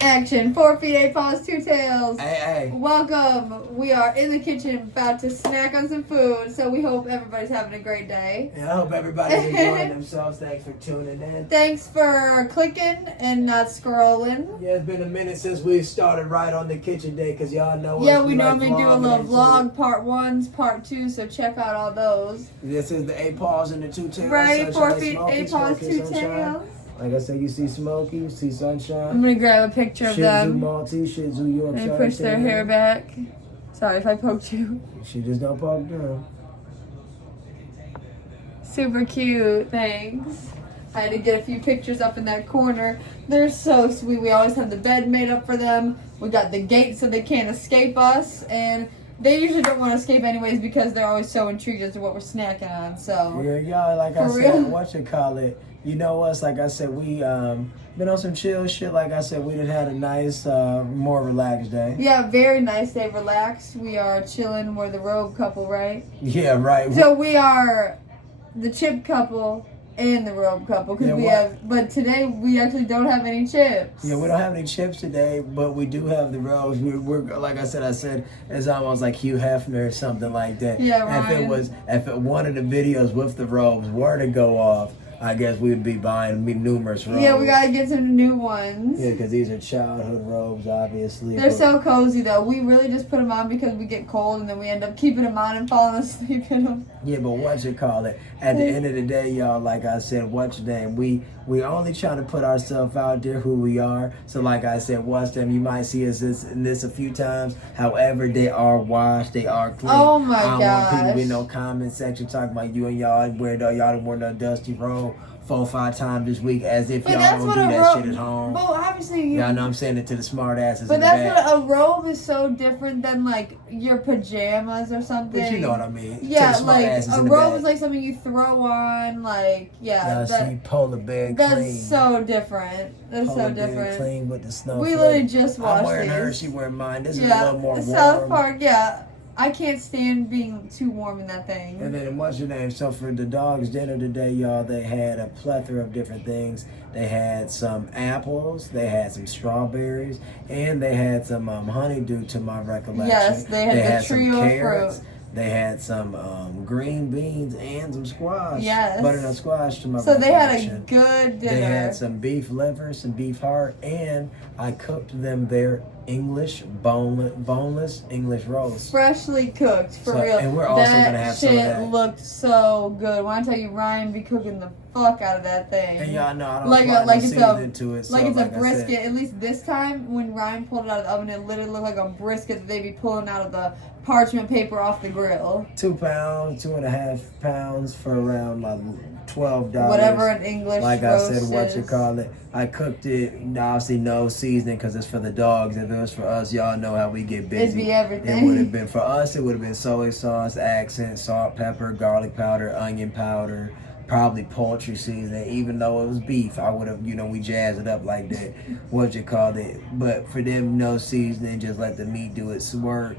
Action. 4 feet, 8 paws, 2 tails. Hey. Welcome. We are in the kitchen about to snack on some food, so we hope everybody's having a great day. And I hope everybody's enjoying themselves. Thanks for tuning in. Thanks for clicking and not scrolling. Yeah, it's been a minute since we started right on the kitchen day, because y'all know Yeah, us. we normally do a little vlogging, vlog, part 1s, part 2, so check out all those. This is the 8 paws and the 2 tails. Right, 4 Sunshine, feet, Smokey, 8 paws, Smokey, 2 Sunshine. tails. Like I said, you see Smokey, you see Sunshine. I'm going to grab a picture of Shih-Tzu them. Maltese, Shih-Tzu Yorkshire. And push their hair back. Sorry if I poked you. She just don't poke down. Super cute, thanks. I had to get a few pictures up in that corner. They're so sweet. We always have the bed made up for them. We got the gate so they can't escape us. And they usually don't want to escape anyways because they're always so intrigued as to what we're snacking on. So Yeah, y'all, like I said, you know us, like I said, we been on some chill shit. Like I said, we done had a nice, more relaxed day. yeah, very nice day, relaxed. We are chilling. We're the robe couple, right? Yeah, right. So we are the chip couple and the robe couple but today we actually don't have any chips. Yeah, we don't have any chips today, but we do have the robes. We're like I said it's almost like Hugh Hefner or something like that. Yeah, Ryan. If one of the videos with the robes were to go off, I guess we'd be buying numerous robes. Yeah, we gotta get some new ones. Yeah, because these are childhood robes, obviously. They're so cozy, though. We really just put them on because we get cold, and then we end up keeping them on and falling asleep in them. Yeah, but at the end of the day, y'all, like I said, we only trying to put ourselves out there who we are. So like I said, watch them. You might see us in this a few times. However, they are washed. They are clean. Oh my gosh. I don't want people to be in no comment section talking about you and y'all done wore no dusty robe 4 or 5 times this week, as if y'all don't do that shit at home. Well, obviously, y'all know I'm saying it to the smart asses. But that's what a robe is so different than like your pajamas or something. But you know what I mean. Yeah, like a robe is like something you throw on. Like polar bear clean. That's so different. That's polar so different. Bear clean with the snow. We literally just washed I'm wearing these. hers. She wearing mine. This is a little more warm. South Park. Yeah. I can't stand being too warm in that thing. And then what's your name? So for the dogs' dinner today, y'all, they had a plethora of different things. They had some apples, they had some strawberries, and they had some honeydew, to my recollection. Yes, they had the trio of fruit. They had some green beans and some squash. Yes. Butternut squash, to my recollection. So they had a good dinner. They had some beef liver, some beef heart, and I cooked them their English boneless English roast. Freshly cooked, for real. And we're also gonna have some of that. That shit looked so good. When I tell you, Ryan be cooking the fuck out of that thing. And y'all know I don't like it's a like brisket. At least this time, when Ryan pulled it out of the oven, it literally looked like a brisket that they be pulling out of the parchment paper off the grill. 2 pounds, 2.5 pounds for around like $12. Whatever an English like roast I said, is. I cooked it, obviously no seasoning because it's for the dogs. If it was for us, y'all know how we get busy. It'd be everything. It would have been for us. It would have been soy sauce, accent, salt, pepper, garlic powder, onion powder, probably poultry seasoning. Even though it was beef, I would have, we jazz it up like that. But for them, no seasoning, just let the meat do its work.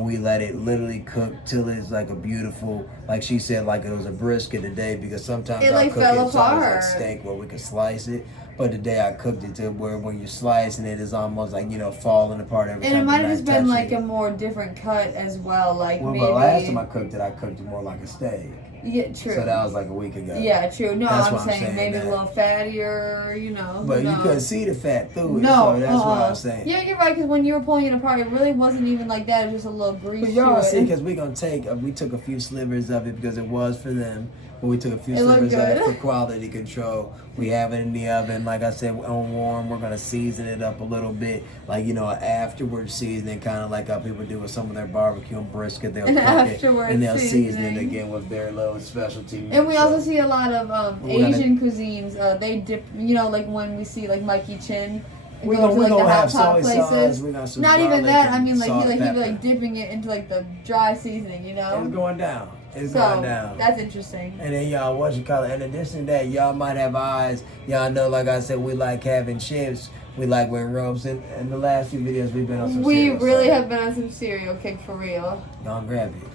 We let it literally cook till it's like a beautiful, like she said, like it was a brisket today, because sometimes I cook it so like steak where we can slice it. But today I cooked it to where when you're slicing it, it's almost like, falling apart every time. And it might have just been like a more different cut as well. Like maybe. But last time I cooked it more like a steak. Yeah, true. So that was like a week ago. Yeah, true. No, I'm saying maybe a little fattier, But you couldn't see the fat through it. No, so that's what I'm saying. Yeah, you're right, because when you were pulling it apart, it really wasn't even like that. It was just a little grease. But y'all see, because we took a few slivers of it because it was for them. But we took a few slivers of it for quality control. We have it in the oven, like I said, on warm. We're gonna season it up a little bit, like afterwards seasoning, kind of like how people do with some of their barbecue and brisket. They'll cook it and they'll season it again with their little specialty. And we also see a lot of Asian cuisines. They dip, like when we see like Mikey Chin. We're gonna have soy sauce. We got some. Not even that. I mean, he'd be like dipping it into like the dry seasoning. It's going down. It's going down. That's interesting. And then y'all, in addition to that, y'all might have eyes. Y'all know, like I said, we like having chips. We like wearing robes. And in the last few videos, we've been on some cereal. We really have been on some cereal kick for real. Don't grab it.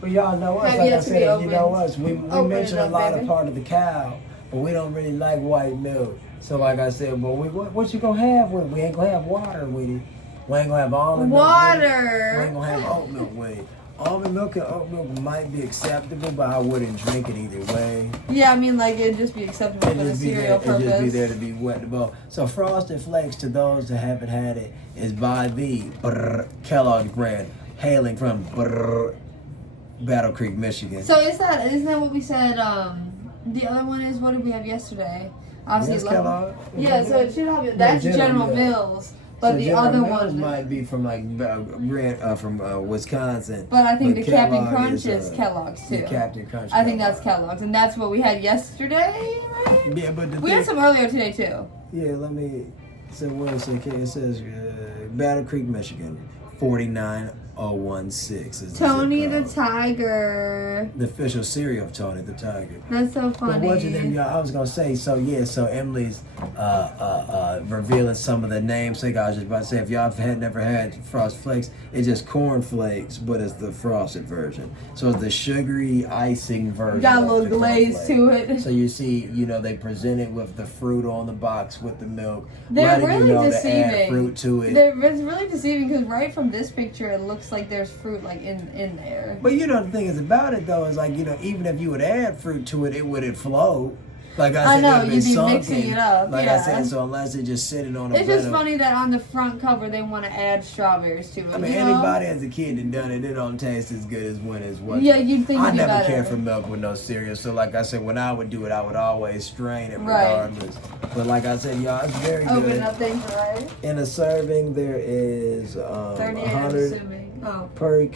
But y'all know us, like I said, you know us. We mention a lot of part of the cow, but we don't really like white milk. So like I said, well, what you gonna have with it? We ain't gonna have water with it. We ain't gonna have almond milk with it. We ain't gonna have oat milk with it. Almond milk and oat milk might be acceptable, but I wouldn't drink it either way. Yeah, I mean, like, it'd just be acceptable for the cereal purpose. It'd just be there to be wet the bowl. So Frosted Flakes, to those that haven't had it, is by the Kellogg's brand, hailing from Battle Creek, Michigan. So isn't that what we said? The other one is, what did we have yesterday? Obviously, Kellogg. Yeah, so it should have. That's General Mills. But so the other one might be from like from Wisconsin. But I think the Captain Crunch is Kellogg's too. The Captain Crunch. I think that's Kellogg's, and that's what we had yesterday, right? Yeah, but we had some earlier today too. Yeah, let me. So what is it? It says Battle Creek, Michigan, 49016. Is Tony the Tiger. The official cereal of Tony the Tiger. That's so funny. But what's your name, y'all? I was gonna say, so Emily's revealing some of the names. So I was just about to say, if y'all never had Frosted Flakes, it's just corn flakes, but it's the frosted version. So it's the sugary icing version. Got a little glaze to it. So you see, they present it with the fruit on the box with the milk. They're really deceiving. To add fruit to it. It's really deceiving because right from this picture, it looks like there's fruit like in there. But the thing is about it though is like even if you would add fruit to it, it wouldn't flow. Like I said, I know, you'd be mixing it up. Like I said, so unless it's just sitting on a It's just funny that on the front cover they want to add strawberries to it. I mean, anybody as a kid that done it, it don't taste as good as when it's what. Yeah, you'd think I never cared for milk with no cereal, so like I said, when I would do it, I would always strain it regardless. Right. But like I said, y'all, it's very good. Open up things, right? In a serving, there is 100 per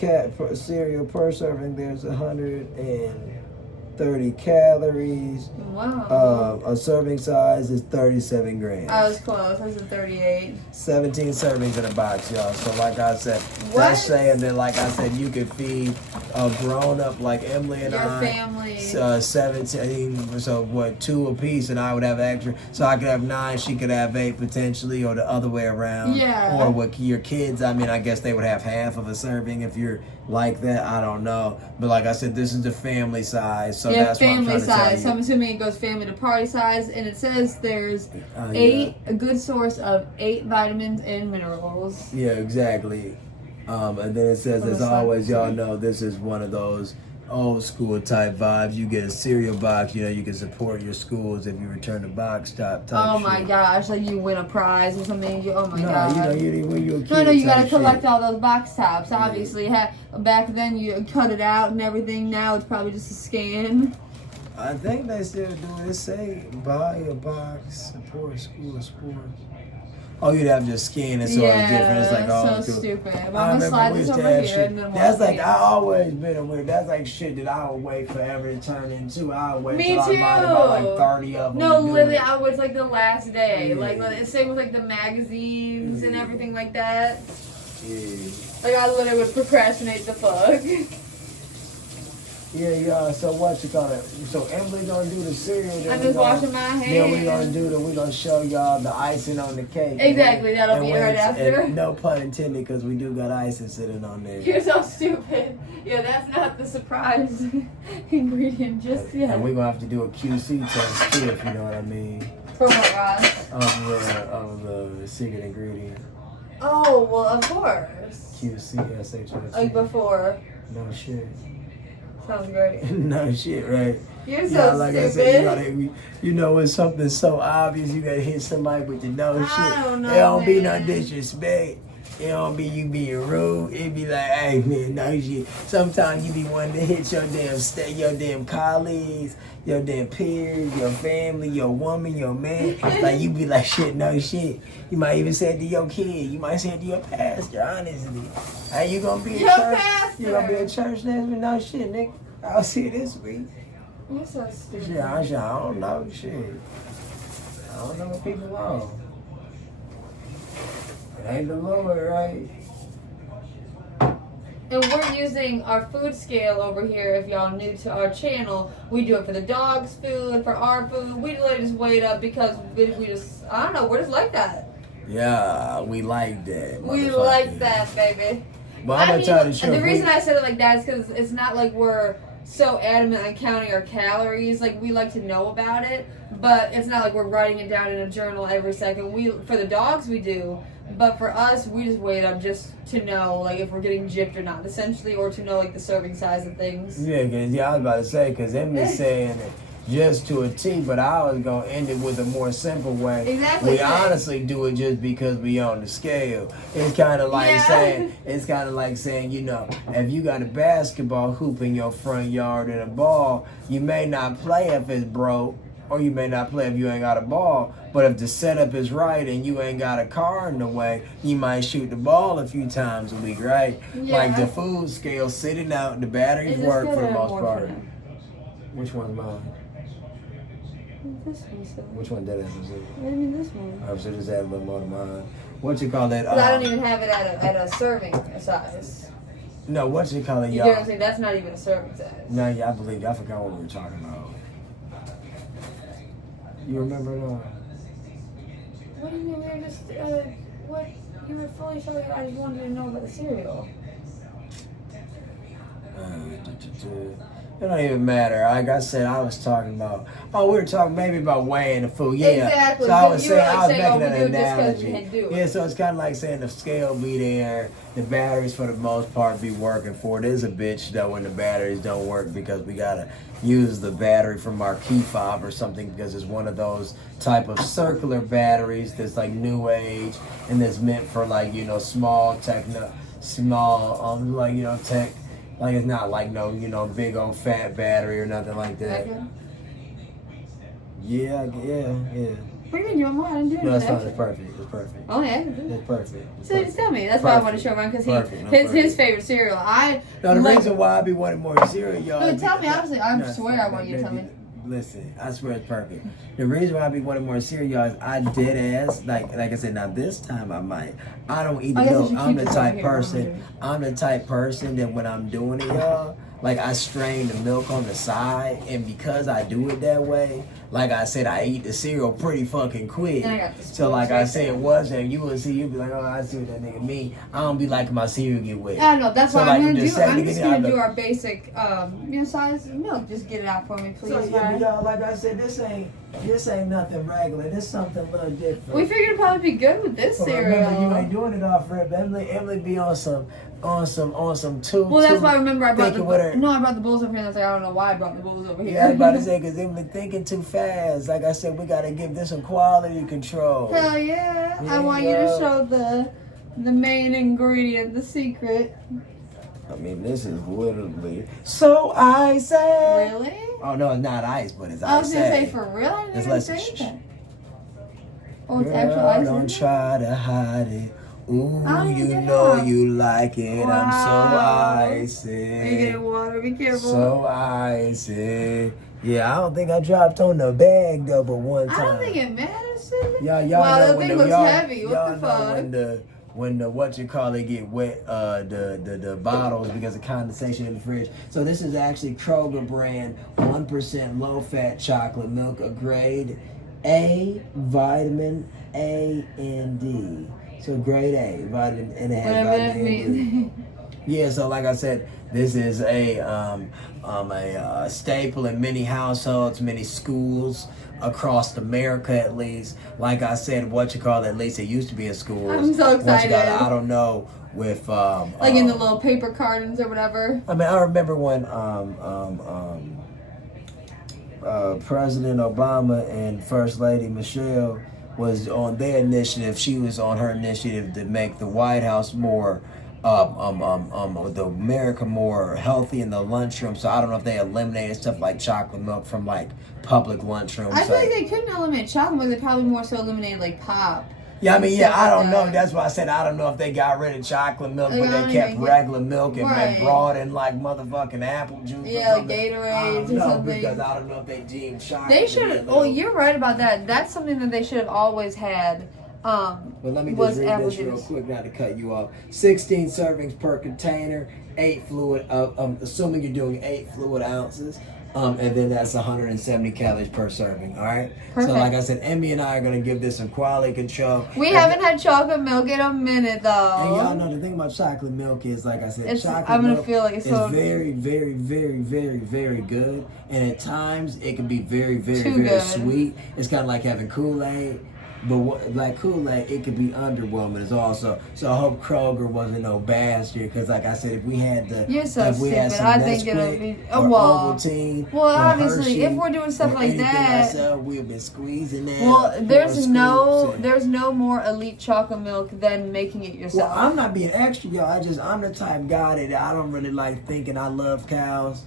cereal per serving. There's 130 calories. Wow. A serving size is 37 grams. I was close. I said 38. 17 servings in a box, y'all. So like I said, that's saying that, like I said, you could feed a grown up like Emily and Your family. 17. So what, 2 apiece, and I would have extra. So I could have 9. She could have 8 potentially, or the other way around. Yeah. Or with your kids, I mean, I guess they would have half of a serving if you're like that. I don't know, but like I said, this is the family size. So that's family what I'm trying to tell you. So I'm assuming it goes family to party size, and it says there's a good source of 8 vitamins and minerals. Yeah, exactly. And then it says, as always, y'all know this is one of those old school type vibes. You get a cereal box, you can support your schools if you return the box type Oh my gosh, like you win a prize or something. Oh my No, god. when you're a kid. No, you gotta collect all those box tops. Obviously, back then you cut it out and everything. Now it's probably just a scan. I think they still do it. It say buy a box, support school sports. Oh, you'd have to just scan it, so it's different. It's like, so stupid. I'm gonna slide this over here and then that's like, I always been aware. That's like shit that I would wait forever to turn into. I would wait till I might about like 30 of them. No, literally, I was like the last day. Yeah. Like, same with like the magazines and everything like that. Yeah. Like, I literally would procrastinate the fuck. Yeah, so what you gonna? So Emily gonna do the cereal. I'm just washing my hands. Then we gonna show y'all the icing on the cake. Exactly, that'll be right after. And no pun intended, because we do got icing sitting on there. You're so stupid. Yeah, that's not the surprise ingredient just yet. And we're gonna have to do a QC test too, if you know what I mean. For what, Ross? Of the secret ingredient. Oh, well, of course. QC, SHS. Like before. No shit. Sounds great. No shit, right? You're so like stupid. I said, when something so obvious, you gotta hit somebody with the no shit. I don't know, It don't be no disrespect. It don't be you being rude. It be like, hey man, no shit. Sometimes you be wanting to hit your damn colleagues, your damn peers, your family, your woman, your man. Like you be like, shit, no shit. You might even say it to your kid. You might say it to your pastor, honestly. Hey, you gonna be at church? Pastor. You gonna be at church next week? No shit, nigga. I'll see you this week. You're so stupid. Shit, I don't know shit. I don't know what people want. It ain't the Lord, right? And we're using our food scale over here. If y'all new to our channel, we do it for the dog's food, for our food. We literally just weigh it up because we just, I don't know, we're just like that. Yeah, we like that. We like that, baby. But I'm gonna tell you the truth. The reason I said it like that is because it's not like we're so adamant on counting our calories. Like, we like to know about it. but it's not like we're writing it down in a journal every second. For the dogs we do, but for us we just weigh it up just to know like if we're getting gypped or not, essentially, or to know like the serving size of things. Yeah, I was about to say, because Emily's saying it just to a T, but I was gonna end it with a more simple way. Exactly. We honestly do it just because we on the scale. It's kind of like saying, you know, if you got a basketball hoop in your front yard and a ball, you may not play if it's broke, or you may not play if you ain't got a ball. But if the setup is right and you ain't got a car in the way, you might shoot the ball a few times a week, right? Yeah. Like the food scale sitting out, the batteries work for the most part. Which one's mine? This one, so. Which one did it? I mean, this one. I should just add a little more to mine. What you call that? But I don't even have it at a serving size. No, what you call it, You y'all? get what I'm saying? That's not even a serving size. No, yeah, I believe you. I forgot what we were talking about. You remember it all? What do you mean? We were just, what? You were fully showing. I just wanted to know about the cereal. It don't even matter. Like I said, I was talking about. Oh, we were talking maybe about weighing the food. Yeah. Exactly. So I was You were saying, like I was saying, making we an do it just 'cause we analogy. had to do it. Yeah, so it's kind of like saying the scale be there, the batteries for the most part be working for it. It is a bitch though when the batteries don't work because we gotta use the battery from our key fob or something because it's one of those type of circular batteries that's like new age and that's meant for like, you know, small tech. Like it's not like no, you know, big old fat battery or nothing like that. Okay. Yeah. What do you mean? You want more? I didn't do No, it. it's fine. It's perfect. Oh yeah. It's perfect. So just tell me. That's why I want to show around because his favorite cereal. No, the reason why I be wanting more cereal, y'all. No, tell me honestly. I swear I want you to tell me. Listen, I swear it's perfect. The reason why I be wanting more cereal is I dead ass like I said. Now this time I might. I don't eat the milk. I'm the type person. I'm the type person that when I'm doing it, y'all, like I strain the milk on the side, and because I do it that way, like I said, I eat the cereal pretty fucking quick. And I got the So like I said, it wasn't. You would see, you'd be like, oh, I see what that nigga mean. I don't be liking my cereal get wet. I know. That's So, why like, I'm just gonna do our basic, size of milk. Just get it out for me, please. So yeah, y'all, like I said, this ain't nothing regular. This something a little different. We figured it'd probably be good with this cereal. Remember, you ain't doing it off rip. Emily be on some two. Well, that's why I remember I brought I brought the bulls over here. And I was like, I don't know why I brought the bulls over here. Yeah, I was about to say because Emily thinking too fast. Like I said, we gotta give this some quality control. Hell yeah! I want you to show the main ingredient, the secret. I mean, this is literally so icy. Really? Oh no, it's not ice, but it's ice. I was gonna say for real. I It's didn't less say shh. that. Oh, it's Girl, actual ice. don't try to hide it. Ooh, don't you get know out. you like it. Wow. I'm so Are you icy. getting water? Be careful. So icy. Yeah, I don't think I dropped on the bag though, but one time. I don't think it matters to me. Y'all wow, know that when thing the looks y'all, heavy. What y'all the know fuck? when the what you call it get wet, the bottles because of condensation in the fridge. So this is actually Kroger brand 1% low fat chocolate milk, a grade A, vitamin A and D. So grade A, vitamin, and it has Whatever that vitamin A and D. means. Yeah, so like I said, this is a staple in many households, many schools across America at least. Like I said, at least it used to be in schools. I'm so excited. I don't know with like in the little paper cartons or whatever. I mean, I remember when President Obama and First Lady Michelle was on their initiative. She was on her initiative to make the White House more the America more healthy in the lunchroom. So I don't know if they eliminated stuff like chocolate milk from like public lunchrooms. I feel like they couldn't eliminate chocolate, but they probably more so eliminated like pop. Yeah, I mean, yeah, I don't know. That. That's why I said I don't know if they got rid of chocolate milk, Like, but they kept regular milk and brought in like motherfucking apple juice. Yeah, like Gatorades or something. Because I don't know if they deemed chocolate. They should. Oh, you're right about that. That's something that they should have always had. But let me just read this real quick, not to cut you off. 16 servings per container, 8 fluid. Assuming you're doing 8 fluid ounces. And then that's 170 calories per serving. All right. Perfect. So like I said, Emmy and I are gonna give this some quality control. We haven't had chocolate milk in a minute though. And y'all know the thing about chocolate milk is, like I said, chocolate I'm gonna milk feel like it's so very, very, very, very, very good. And at times it can be very, very, Too very good. sweet. It's kind of like having Kool-Aid. But like Kool-Aid, it could be underwhelming as also. So I hope Kroger wasn't no bastard, because like I said, if we had the, You're so if we had stupid. some I think it'll Nesquik be or well. Ovaltine, Well, or obviously, Hershey, if we're doing stuff or like anything that, ourselves, we've been squeezing that. well, there's pouring no, scoops and- there's no more elite chocolate milk than making it Well, yourself. I'm not being extra, y'all. I'm the type of guy that I don't really like thinking I love cows,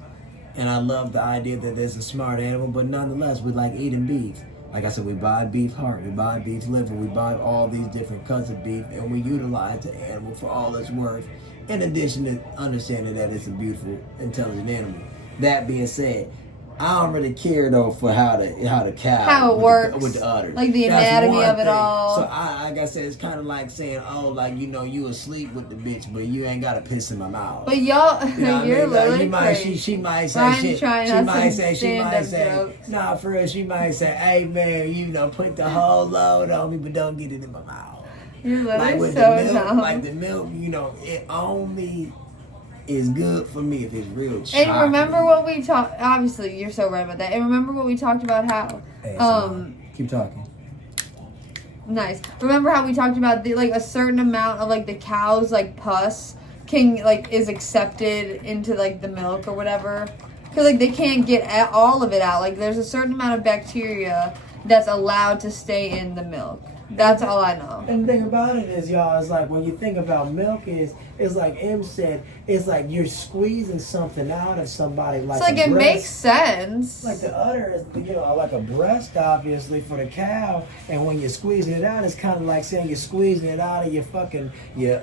and I love the idea that there's a smart animal, but nonetheless, we like eating beef. Like I said, we buy beef heart, we buy beef liver, we buy all these different cuts of beef, and we utilize the animal for all it's worth, in addition to understanding that it's a beautiful, intelligent animal. That being said, I don't really care though for how the cow, How it with works. with the udders. Like the That's anatomy one of it thing. all. So like I said, it's kind of like saying, oh, like, you know, you asleep with the bitch, but you ain't got to piss in my mouth. But y'all, You know what I you're mean? Like, literally you might, crazy. she might say Brian's shit. trying She out might some say, stand-up jokes. nah, for real, she might say, hey man, you know, put the whole load on me, but don't get it in my mouth. You're Like literally with so the milk, dumb. like the milk, you know, it only is good for me if it's real chocolate. And remember what we talked. Obviously, you're so right about that. And remember what we talked about how. Keep talking. Nice. Remember how we talked about the like a certain amount of like the cow's like pus can like is accepted into like the milk or whatever, because like they can't get all of it out. Like there's a certain amount of bacteria that's allowed to stay in the milk. That's all I know. And the thing about it is, y'all, it's like when you think about milk, it's like M said, it's like you're squeezing something out of somebody, like So like a it breast. makes sense. Like the udder is, you know, like a breast, obviously, for the cow. And when you're squeezing it out, it's kind of like saying you're squeezing it out of your fucking your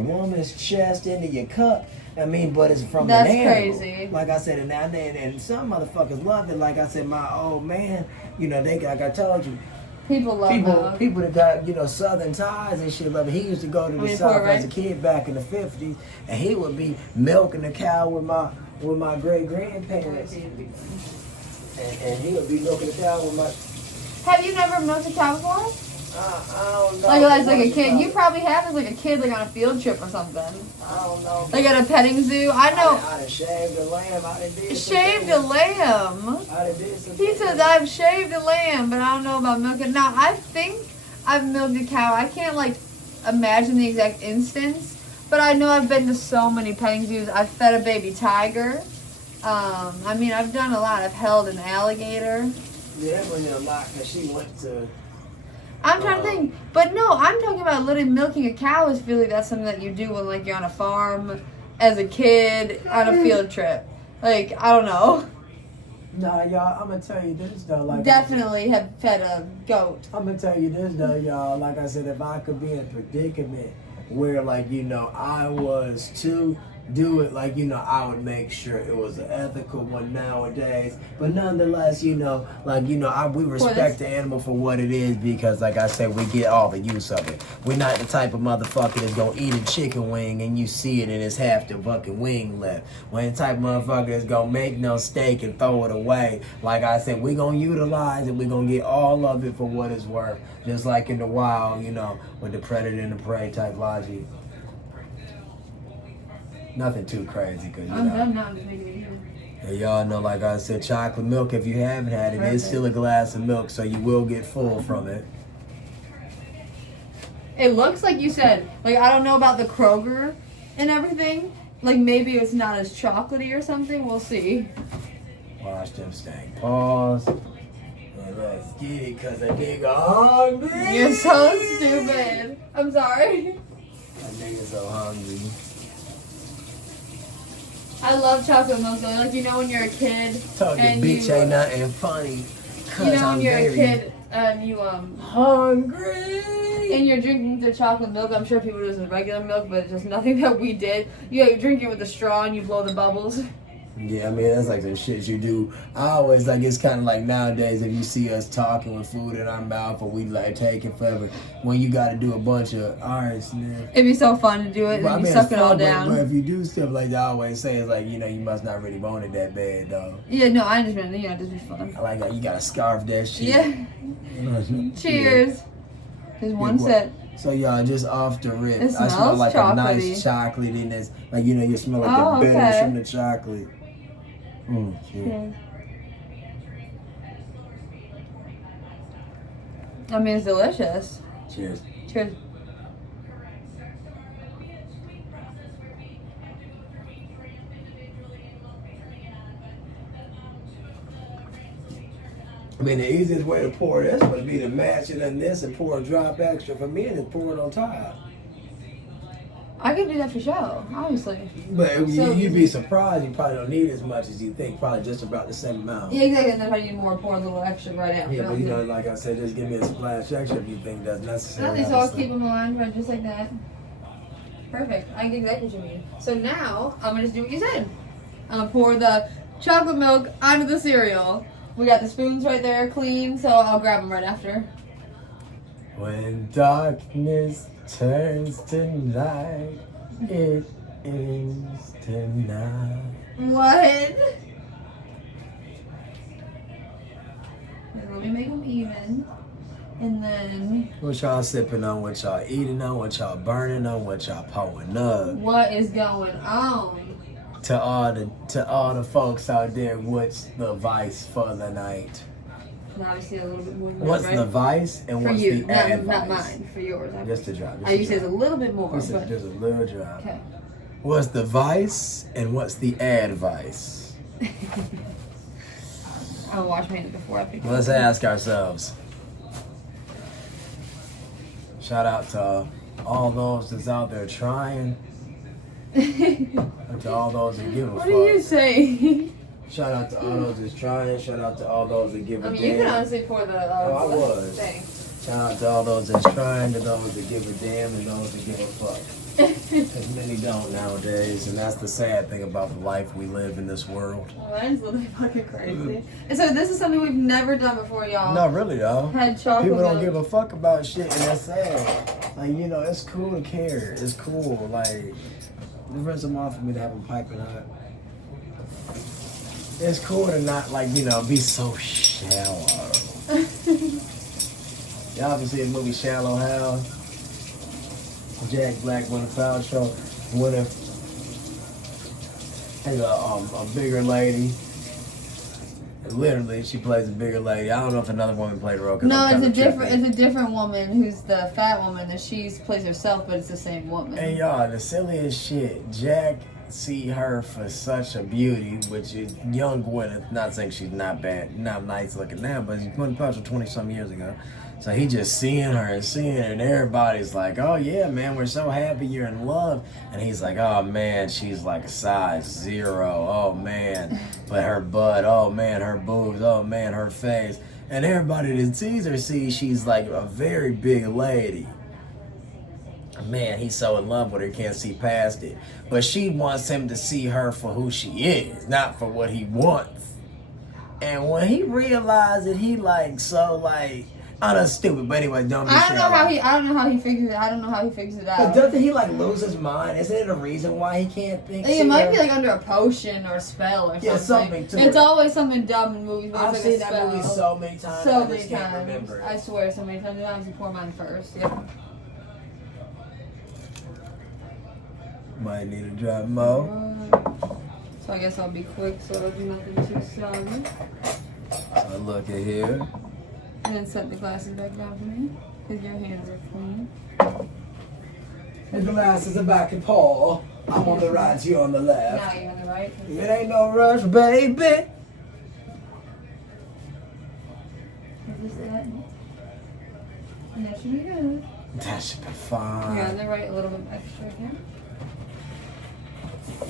woman's chest into your cup. I mean, but it's from That's an animal. crazy. Like I said, and some motherfuckers loved it. Like I said, my old man, you know, they, like I told you, People love milk. people that got, you know, southern ties and shit love it. He used to go to the South as a kid back in the 50s, and he would be milking the cow with my great grandparents, and he would be milking the cow with my. Have you never milked a cow before? I don't know. Like as like a kid, you probably have as like a kid, like on a field trip or something. I don't know. Like at a petting zoo. I know. I done shaved a lamb. I done did some Shaved a things. lamb. I done did some He things. says I've shaved a lamb, but I don't know about milking. Now I think I've milked a cow. I can't like imagine the exact instance, but I know I've been to so many petting zoos. I've fed a baby tiger. I mean, I've done a lot. I've held an alligator. Yeah, that wasn't a lot because she went to. I'm trying to think, but no, I'm talking about literally milking a cow. Is feel like that's something that you do when like you're on a farm as a kid on a field trip. Like I don't know. Nah, y'all, I'm gonna tell you this though. Like Definitely have fed a goat. I'm gonna tell you this though, y'all. Like I said, if I could be in a predicament where, like, you know, I was to do it, like, you know, I would make sure it was an ethical one nowadays. But nonetheless, you know, like, you know, we respect the animal for what it is, because, like I said, we get all the use of it. We're not the type of motherfucker that's gonna eat a chicken wing and you see it and it's half the fucking wing left. We're the type of motherfucker that's gonna make no steak and throw it away. Like I said, we're gonna utilize it. We're gonna get all of it for what it's worth. Just like in the wild, you know, with the predator and the prey type logic. Nothing too crazy, because, you know. I'm not making it either. And y'all know, like I said, chocolate milk, if you haven't had it, it's still a glass of milk, so you will get full from it. It looks like you said, like, I don't know about the Kroger and everything. Like, maybe it's not as chocolatey or something. We'll see. Watch them stay. Pause. And let's get it, because that nigga hungry. You're so stupid. I'm sorry. That nigga so hungry. I love chocolate milk though. Like, you know when you're a kid Talking and bitch you, ain't nothing funny. Cause you know when I'm you're a very kid and you hungry. and you're drinking the chocolate milk. I'm sure people do this with regular milk, but it's just nothing that we did. You drink it with a straw and you blow the bubbles. Yeah, I mean, that's like some shit you do. I always like, it's kind of like nowadays if you see us talking with food in our mouth or we like taking forever, when you got to do a bunch of, all right, Sniff. It'd be so fun to do it, and you suck it all down. But if you do stuff like that, I always say, it's like, you know, you must not really want it that bad, though. Yeah, no, I understand. You know, just be fun. I like how you got to scarf that shit. Yeah. Cheers. Just one sip. So y'all, just off the rip, It I smell like chocolatey. a nice chocolatiness. Like, you know, you smell like the bitters from the chocolate. Cheers. I mean, it's delicious. Cheers. Cheers. I mean, the easiest way to pour this would be to match it in this and pour a drop extra for me and then pour it on top. I can do that for sure, obviously. But you'd be surprised. You probably don't need as much as you think. Probably just about the same amount. Yeah, exactly. And then if I need more, pour a little extra right after. Yeah, but you know, like I said, just give me a splash extra if you think that's necessary. Nothing, so I'll keep them on, right, just like that. Perfect. I get exactly what you mean. So now, I'm going to just do what you said. I'm going to pour the chocolate milk onto the cereal. We got the spoons right there, clean, so I'll grab them right after. When darkness turns to night, it is tonight. What? Let me make them even. And then... What y'all sipping on, what y'all eating on, what y'all burning on, what y'all pulling up. What is going on? To all the folks out there, what's the vice for the night? And obviously a little bit more. What's right? the vice and for what's you, the advice? not mine, for yours. Just a drop. I usually say it's a little bit more. Just But... a little drop. Okay. What's the vice and what's the advice? I'll wash my hands before I pick it up. Let's ask ourselves. Shout out to all those that's out there trying. And to all those that give a fuck. What are you saying? Shout out to all those that's trying. Shout out to all those that give a damn. I mean, you can honestly pour the I was. thing. Shout out to all those that's trying, to those that give a damn, and those that give a fuck. Because many don't nowadays, and that's the sad thing about the life we live in this world. Mine's literally fucking crazy. And so this is something we've never done before, y'all. No, really though. Had chocolate People don't milk. give a fuck about shit, and that's sad. Like, you know, it's cool to care. It's cool. Like, the rest of them offered me to have them piping hot. It's cool to not, like, you know, be so shallow. Y'all ever see the movie Shallow Hal? Jack Black, Gwyneth Paltrow, Gwyneth is a bigger lady. Literally, she plays a bigger lady. I don't know if another woman played a role. No, it's a different woman who's the fat woman, and she plays herself, but it's the same woman. And y'all, the silliest shit. Jack see her for such a beauty, which is young Gwyneth. Not saying she's not bad, not nice looking now, but Gwyneth Paltrow 20-some years ago. So he just seeing her, and everybody's like, oh yeah, man, we're so happy you're in love. And he's like, oh man, she's like a size 0. Oh man, but her butt, oh man, her boobs, oh man, her face. And everybody that sees her sees she's like a very big lady. Man, he's so in love with her, can't see past it. But she wants him to see her for who she is, not for what he wants. And when he realized it, he like, so like, I know it's stupid, but anyway, don't be I don't know how he figures it out. But doesn't he like lose his mind? Isn't it a reason why he can't think? It might be like under a potion or a spell or something. Yeah, something too. It's always something dumb in movies. I've like seen a that spell. movie so many times. So I many just can't times. remember it. I swear, so many times. I honestly pour mine first. Yeah. Might need a drop more. So I guess I'll be quick, so it'll be nothing too soggy. So look at here. And then set the glasses back down for me, because your hands are clean. The glasses are back in Paul. I'm on the right, you on the left. Now you're on the right. It ain't no rush, baby. Is this it? And that should be good. That should be fine. You're on the right, a little bit extra here.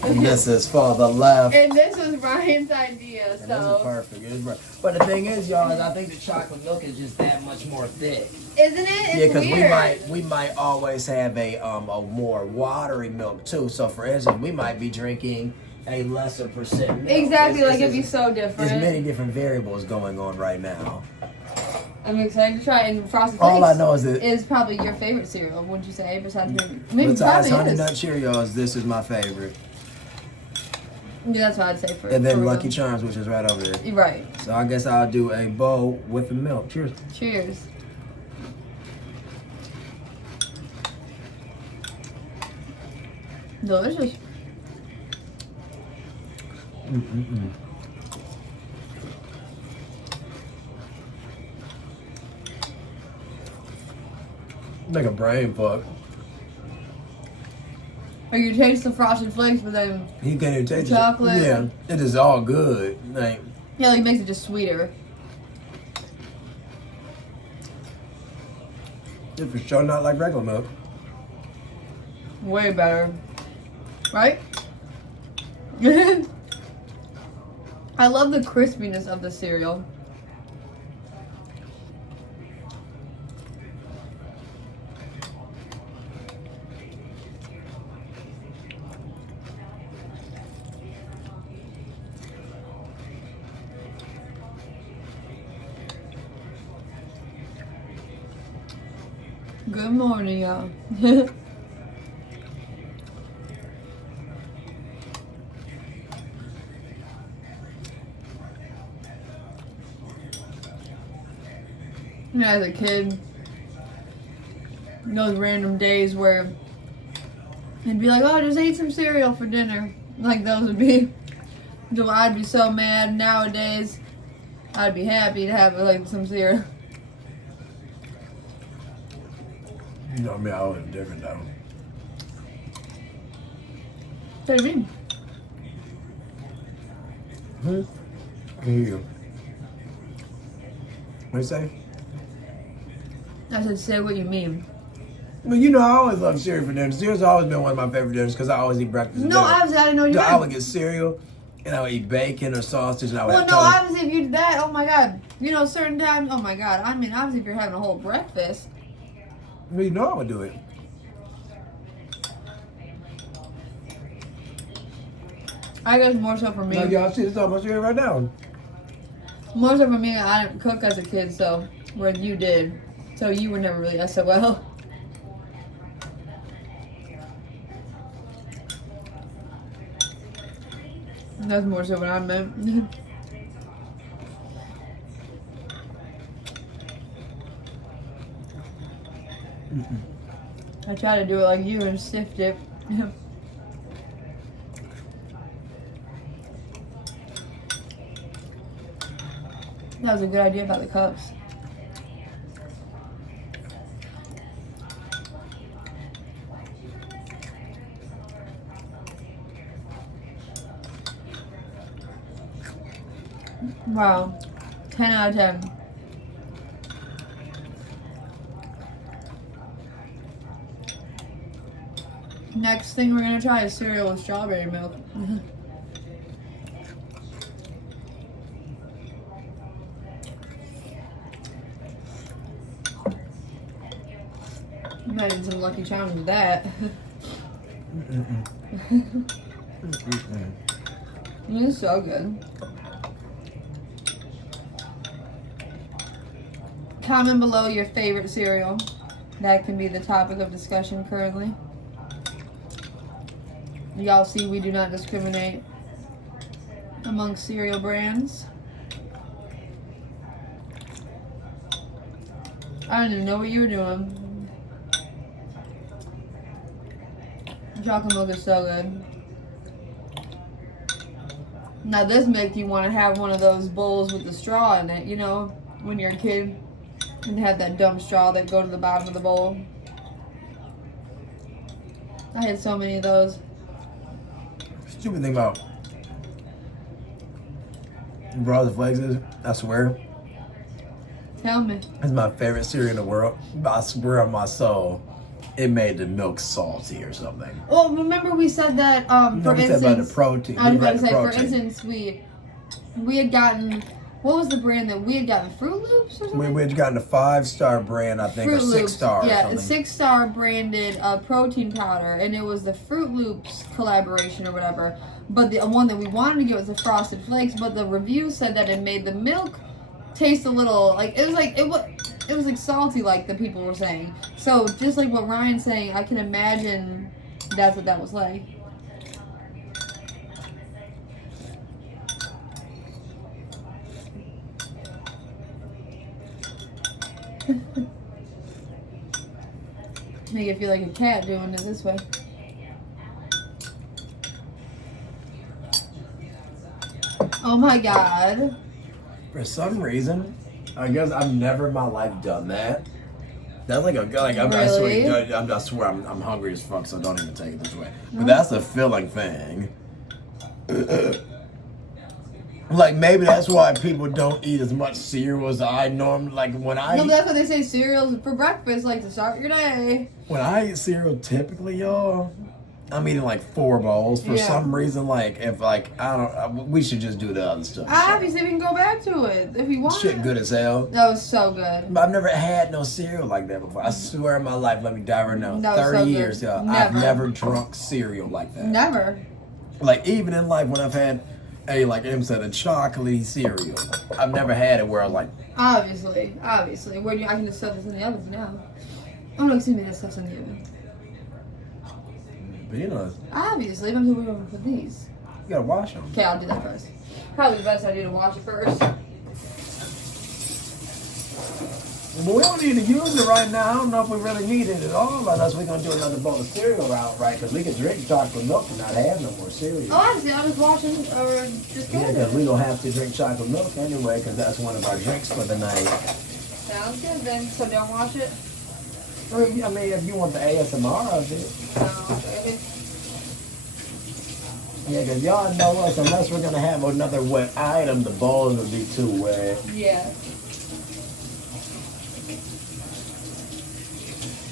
And this is for the left. And this was Ryan's idea, And so. this is perfect. It is perfect. But the thing is, y'all, is I think the chocolate milk is just that much more thick. Isn't it? It's Yeah, because weird. we might always have a more watery milk too. So for instance, we might be drinking a lesser percent milk. Exactly, like it'd be so different. There's many different variables going on right now. I'm excited to try it. And Frosted Flakes All I know is probably your favorite cereal, wouldn't you say? Besides maybe besides probably Honey is. Nut Cheerios, this is my favorite. Yeah, that's what I'd say for. And then for Lucky real. Charms, which is right over there. Right. So I guess I'll do a bowl with the milk. Cheers. Cheers. Delicious. Like a brain fuck. Or you taste the Frosted Flakes, but then You can't even taste chocolate. it. Yeah, it is all good. Like, yeah, like it makes it just sweeter. it's for sure not like regular milk. Way better. Right? I love the crispiness of the cereal. Good morning, y'all. As a kid, those random days where I'd be like, oh, I just ate some cereal for dinner. Like, those would be, I'd be so mad. Nowadays, I'd be happy to have, like, some cereal. You know me, I was different though. What do you mean? I hear you. What you say? I said, say what you mean. Well, you know, I always love cereal for dinner. Cereal's always been one of my favorite dinners because I always eat breakfast. No, obviously, I didn't know you I meant. would get cereal, and I would eat bacon or sausage, and I would Well, have no, toast. obviously, if you did that, oh my god. You know, certain times, oh my god. I mean, obviously, if you're having a whole breakfast. Well, you know I would do it. I guess more so for me. Like y'all see, this is all my cereal right now. More so for me, I didn't cook as a kid, so, where you did. So you were never really SOL. That's more so what I meant. I tried to do it like you and sift it. That was a good idea about the cups. Wow. 10 out of 10. Next thing we're gonna try is cereal with strawberry milk. Might need some Lucky Charms with that. It's so good. Comment below your favorite cereal. That can be the topic of discussion currently. Y'all see we do not discriminate among cereal brands. I don't even know what you were doing. Chocolate milk is so good. Now this makes you want to have one of those bowls with the straw in it, you know, when you're a kid and have that dumb straw that go to the bottom of the bowl. I had so many of those. Stupid thing about Frosted Flakes is, I swear, Tell me. it's my favorite cereal in the world. I swear on my soul, it made the milk salty or something. Well, remember we said that, for we instance, said about the protein. I was We about read to the say, for protein. instance, we had gotten, what was the brand that we had gotten? Fruit Loops or something? We had gotten a 5-star brand, I think, or Fruit Loops. 6-star or Yeah, something. a 6-star branded protein powder, and it was the Fruit Loops collaboration or whatever. But the one that we wanted to get was the Frosted Flakes. But the review said that it made the milk taste a little it was like salty, like the people were saying. So just like what Ryan's saying, I can imagine that's what that was like. Make it feel like a cat doing it this way. Oh my god. For some reason, I guess I've never in my life done that. That's like Really? I swear I'm hungry as fuck, so don't even take it this way. But that's a filling thing. Like maybe that's why people don't eat as much cereal as I normally like when I. No, that's what they say. Cereals for breakfast, like to start your day. When I eat cereal, typically, y'all, I'm eating like 4 bowls. For some reason, like if like I don't, we should just do the other stuff. Obviously, we can go back to it if you want. Shit, good as hell. That was so good. But I've never had no cereal like that before. I swear in my life, let me die right now. That was 30 so good. years, y'all. Never. I've never drunk cereal like that. Never. Like even in life when I've had like Em said, a chocolatey cereal. I've never had it where I was like. Obviously. Where I can just set this in the oven now. Oh no, excuse me, that stuff's in the oven. But you know. Obviously, I'm going to put these. You gotta wash them. Okay, I'll do that first. Probably the best idea to wash it first. But we don't need to use it right now. I don't know if we really need it at all unless we're going to do another bowl of cereal route, right? Because we can drink chocolate milk and not have no more cereal. Oh, obviously, I'll just wash it or just Yeah, get because it. we don't have to drink chocolate milk anyway because that's one of our drinks for the night. Sounds good then. So don't wash it? Or, I mean, if you want the ASMR of it. Okay. Yeah, because y'all know us, unless we're going to have another wet item, the bowls would be too wet. Yeah.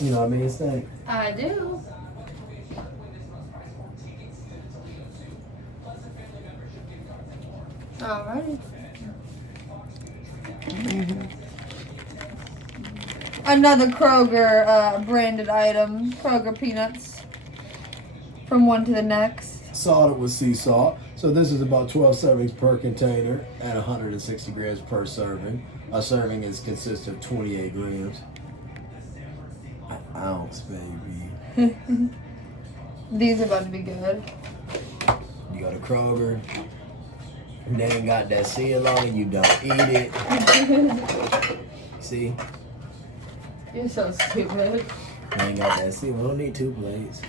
You know what I mean? It's like, I do. Alrighty. Another Kroger branded item. Kroger peanuts. From one to the next. salted with sea salt. So this is about 12 servings per container at 160 grams per serving. A serving consists of 28 grams. An ounce, baby. These are about to be good. You go to Kroger. They ain't got that seal on it. You don't eat it. See? You're so stupid. They ain't got that seal. We don't need 2 plates.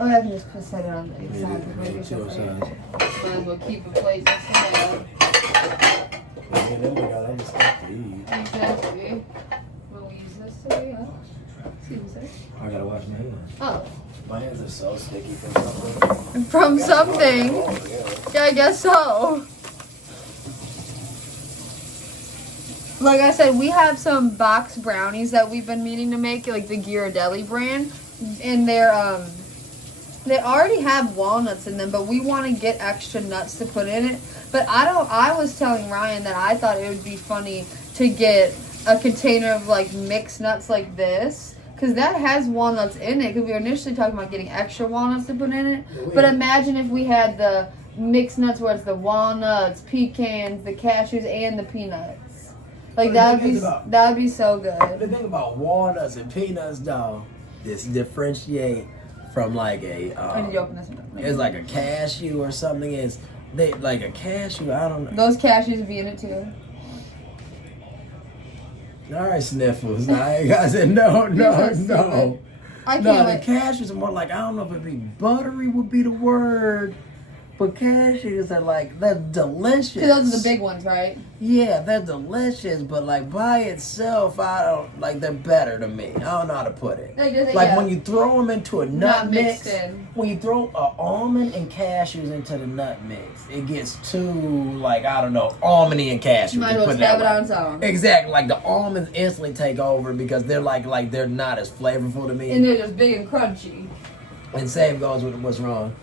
Oh, I can just set it on the Yeah, inside. yeah, 2 sides. Might as well keep a plate inside. Yeah, then we got other stuff to eat. Exactly. We'll use this today, huh? Excuse me, sir. I gotta wash my hands. Oh. My hands are so sticky from something. From something? Oh, Yeah, I guess so. Like I said, we have some box brownies that we've been meaning to make, like the Ghirardelli brand, and they already have walnuts in them, but we want to get extra nuts to put in it. But I was telling Ryan that I thought it would be funny to get a container of like mixed nuts like this, because that has walnuts in it, because we were initially talking about getting extra walnuts to put in it. But imagine if we had the mixed nuts where it's the walnuts, pecans, the cashews, and the peanuts. Like that would be so good. The thing about walnuts and peanuts, though, this differentiate from like a. I need to open this one. It's like a cashew or something. It's like a cashew. I don't know. Those cashews would be in it too. All right, sniffles. I said no. I can't No, the wait. cashews are more like, I don't know if it'd be buttery would be the word, but cashews are like, they're delicious. Because those are the big ones, right? Yeah, they're delicious, but like by itself, I don't like. They're better to me. I don't know how to put it. Like when you throw them into a nut mix, when you throw a almond and cashews into the nut mix, it gets too like, I don't know, almondy and cashew. Might as well stab it on its own. Exactly, like the almonds instantly take over because they're like they're not as flavorful to me. And they're just big and crunchy. And same goes with what's wrong.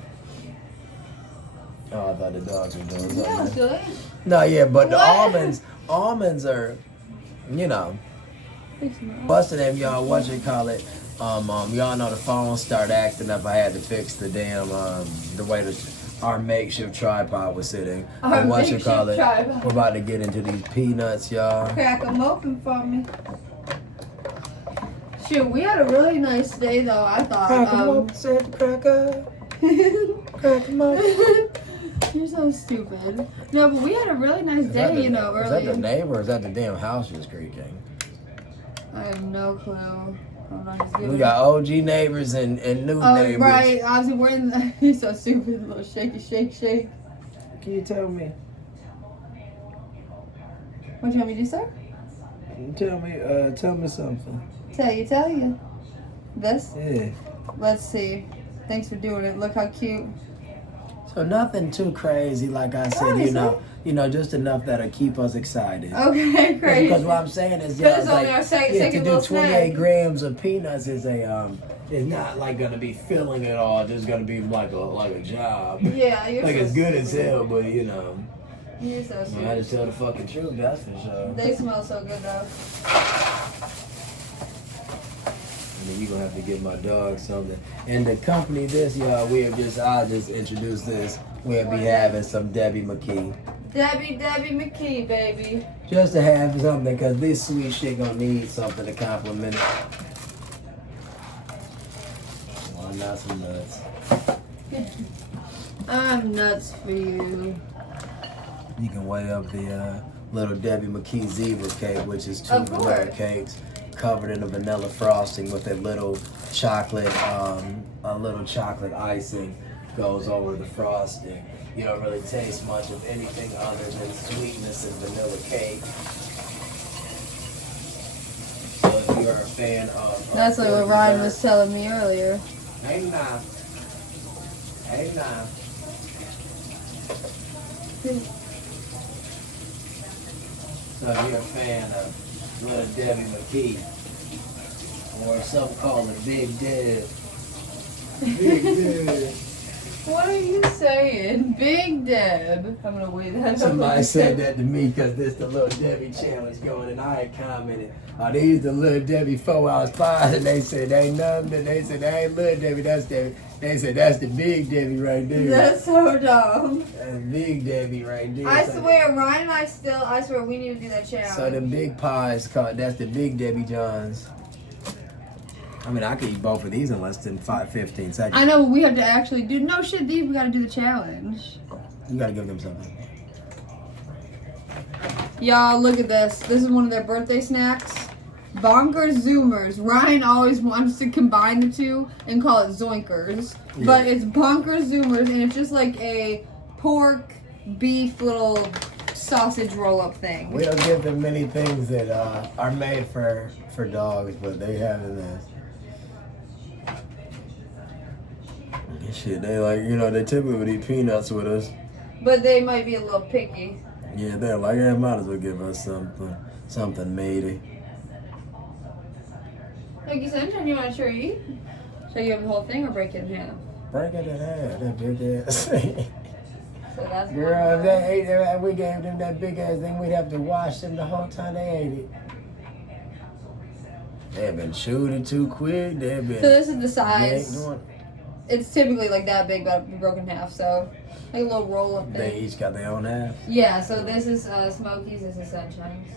Oh, I thought the dogs were doing something. Yeah, good. No, yeah, but the What? almonds are, you know, busting them, y'all. What you call it? Y'all know the phone started acting up. I had to fix the damn the way our makeshift tripod was sitting. Our And what you makeshift call it? tripod. We're about to get into these peanuts, y'all. Crack them open for me. Shoot, we had a really nice day though, I thought. Crack 'em open, said cracker. Crack 'em open. You're so stupid. No, but we had a really nice day, you know, Is that earlier. the neighbor or is that the damn house just creaking? I have no clue. I'm not just giving We got OG neighbors and new neighbors. Right. Obviously, we're in the. He's so stupid. Little shaky, shake, shake. Can you tell me? What do you want me to do, sir? Tell me something. Tell you. This? Yeah. Let's see. Thanks for doing it. Look how cute. So nothing too crazy, like I said, you know, just enough that'll keep us excited. Okay, great. Because what I'm saying is, But it's like, only our second to do little 28 snack. grams of peanuts is is not like gonna be filling it all. Just gonna be like a job. Yeah, you're Like so it's good as stupid. hell, but you know, You're so I stupid. just tell the fucking truth. That's for sure. They smell so good though. And then you gonna have to give my dog something. And to accompany this, y'all, I'll just introduce this. We'll be having some Debbie McKee. Debbie McKee, baby. Just to have something, because this sweet shit gonna need something to compliment it. Well, not some nuts. I'm nuts for you. You can weigh up the little Debbie McKee zebra cake, which is 2 Of vanilla course. cakes covered in a vanilla frosting with a little chocolate icing goes over the frosting. You don't really taste much of anything other than sweetness and vanilla cake. So if you're a fan of That's like what Ryan was telling me earlier. Hey now. So if you're a fan of little Debbie McKee, or some call it Big Deb. Big Deb. What are you saying? Big Deb. I'm gonna wait that. Somebody said that to me because this the Little Debbie challenge going, and I had commented, "Are these the Little Debbie 4 hours pies?" And they said they ain't nothing. They said they ain't Little Debbie. That's Debbie. They said that's the Big Debbie right there. That's so dumb. That's Big Debbie right there. I So- swear, Ryan and I swear we need to do that challenge. So the big pies called. That's the Big Debbie Johns. I mean, I could eat both of these in less than 15 seconds. I know, but we have to actually do. No shit, these we gotta do the challenge. You gotta give them something. Y'all, look at this. This is one of their birthday snacks. Bonkers Zoomers. Ryan always wants to combine the two and call it Zoinkers. Yeah. But it's Bonkers Zoomers, and it's just like a pork, beef little sausage roll-up thing. We don't give them many things that are made for dogs, but they have this. Shit, they like, they typically would eat peanuts with us. But they might be a little picky. Yeah, they're like, yeah, might as well give us something matey. Like you said, anytime you want to sure eat. So you have the whole thing or break it in half? Break it in half, that big ass thing. So that's Girl, if they ate that, we gave them that big ass thing, we'd have to wash them the whole time they ate it. They have been shooting too quick. They have been. So this is the size. doing- It's typically like that big, but broken in half. So like a little roll up They thing. each got their own half. Yeah. So this is Smokies. This is Sunshine's.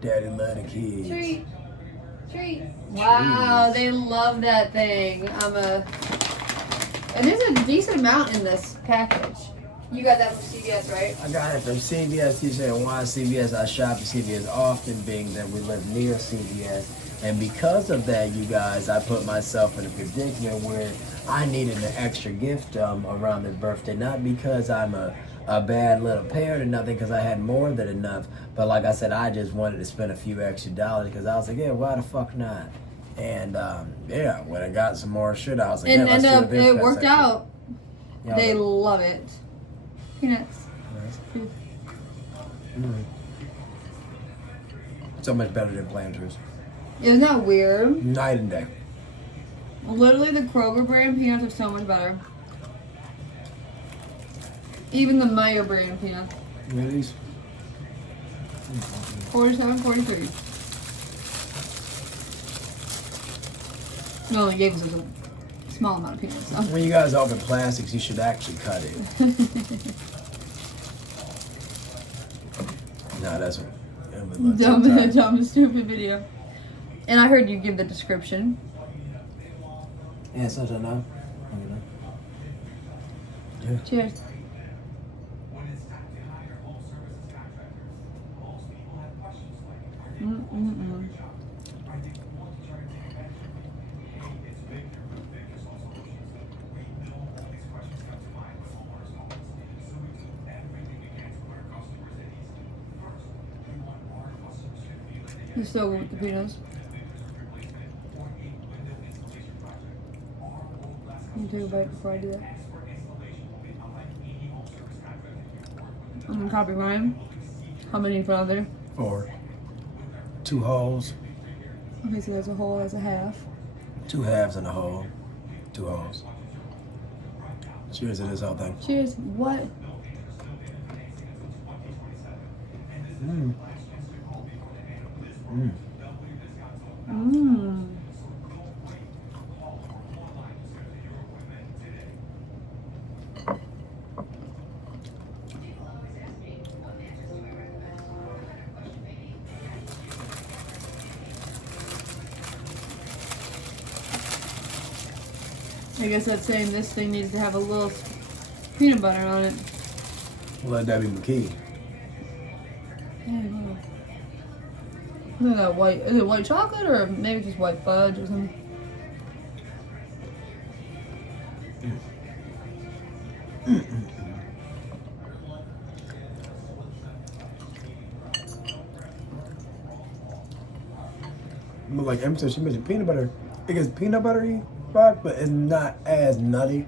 Daddy love the kids. Treat. Wow, they love that thing. And there's a decent amount in this package. You got that from CVS, right? I got it from CVS. You said why CVS? I shop at CVS often, being that we live near CVS. And because of that, you guys, I put myself in a predicament where I needed an extra gift around their birthday. Not because I'm a bad little parent or nothing, because I had more than enough. But like I said, I just wanted to spend a few extra dollars because I was like, yeah, why the fuck not? And when I got some more shit, I was like, And let's do the it big worked section. out. Yeah, They but- love it. Peanuts. So much better than Planters. Isn't that weird? Night and day. Literally, the Kroger brand peanuts are so much better. Even the Meyer brand peanuts. Look at these. 47, 43. They only gave us a small amount of peanuts. So. When you guys open plastics, you should actually cut it. No, that's what. Dumb, stupid video. And I heard you give the description. Yeah, since I know. Yeah. Cheers. Mm-mm-mm. You still go with the peanuts? Can you take a bite before I do that? I'm gonna copy mine. How many you put on there? 4. 2 holes. Okay, so there's a whole, that's a half. 2 halves and a hole. 2 holes. Cheers to this whole thing. Cheers. What? Mmm. Mmm. Mmm. I guess that's saying this thing needs to have a little peanut butter on it. Let that be McKee. Look at that white. Is it white chocolate or maybe just white fudge or something? But like Em said, she mentioned peanut butter. It gets peanut buttery vibe, but it's not as nutty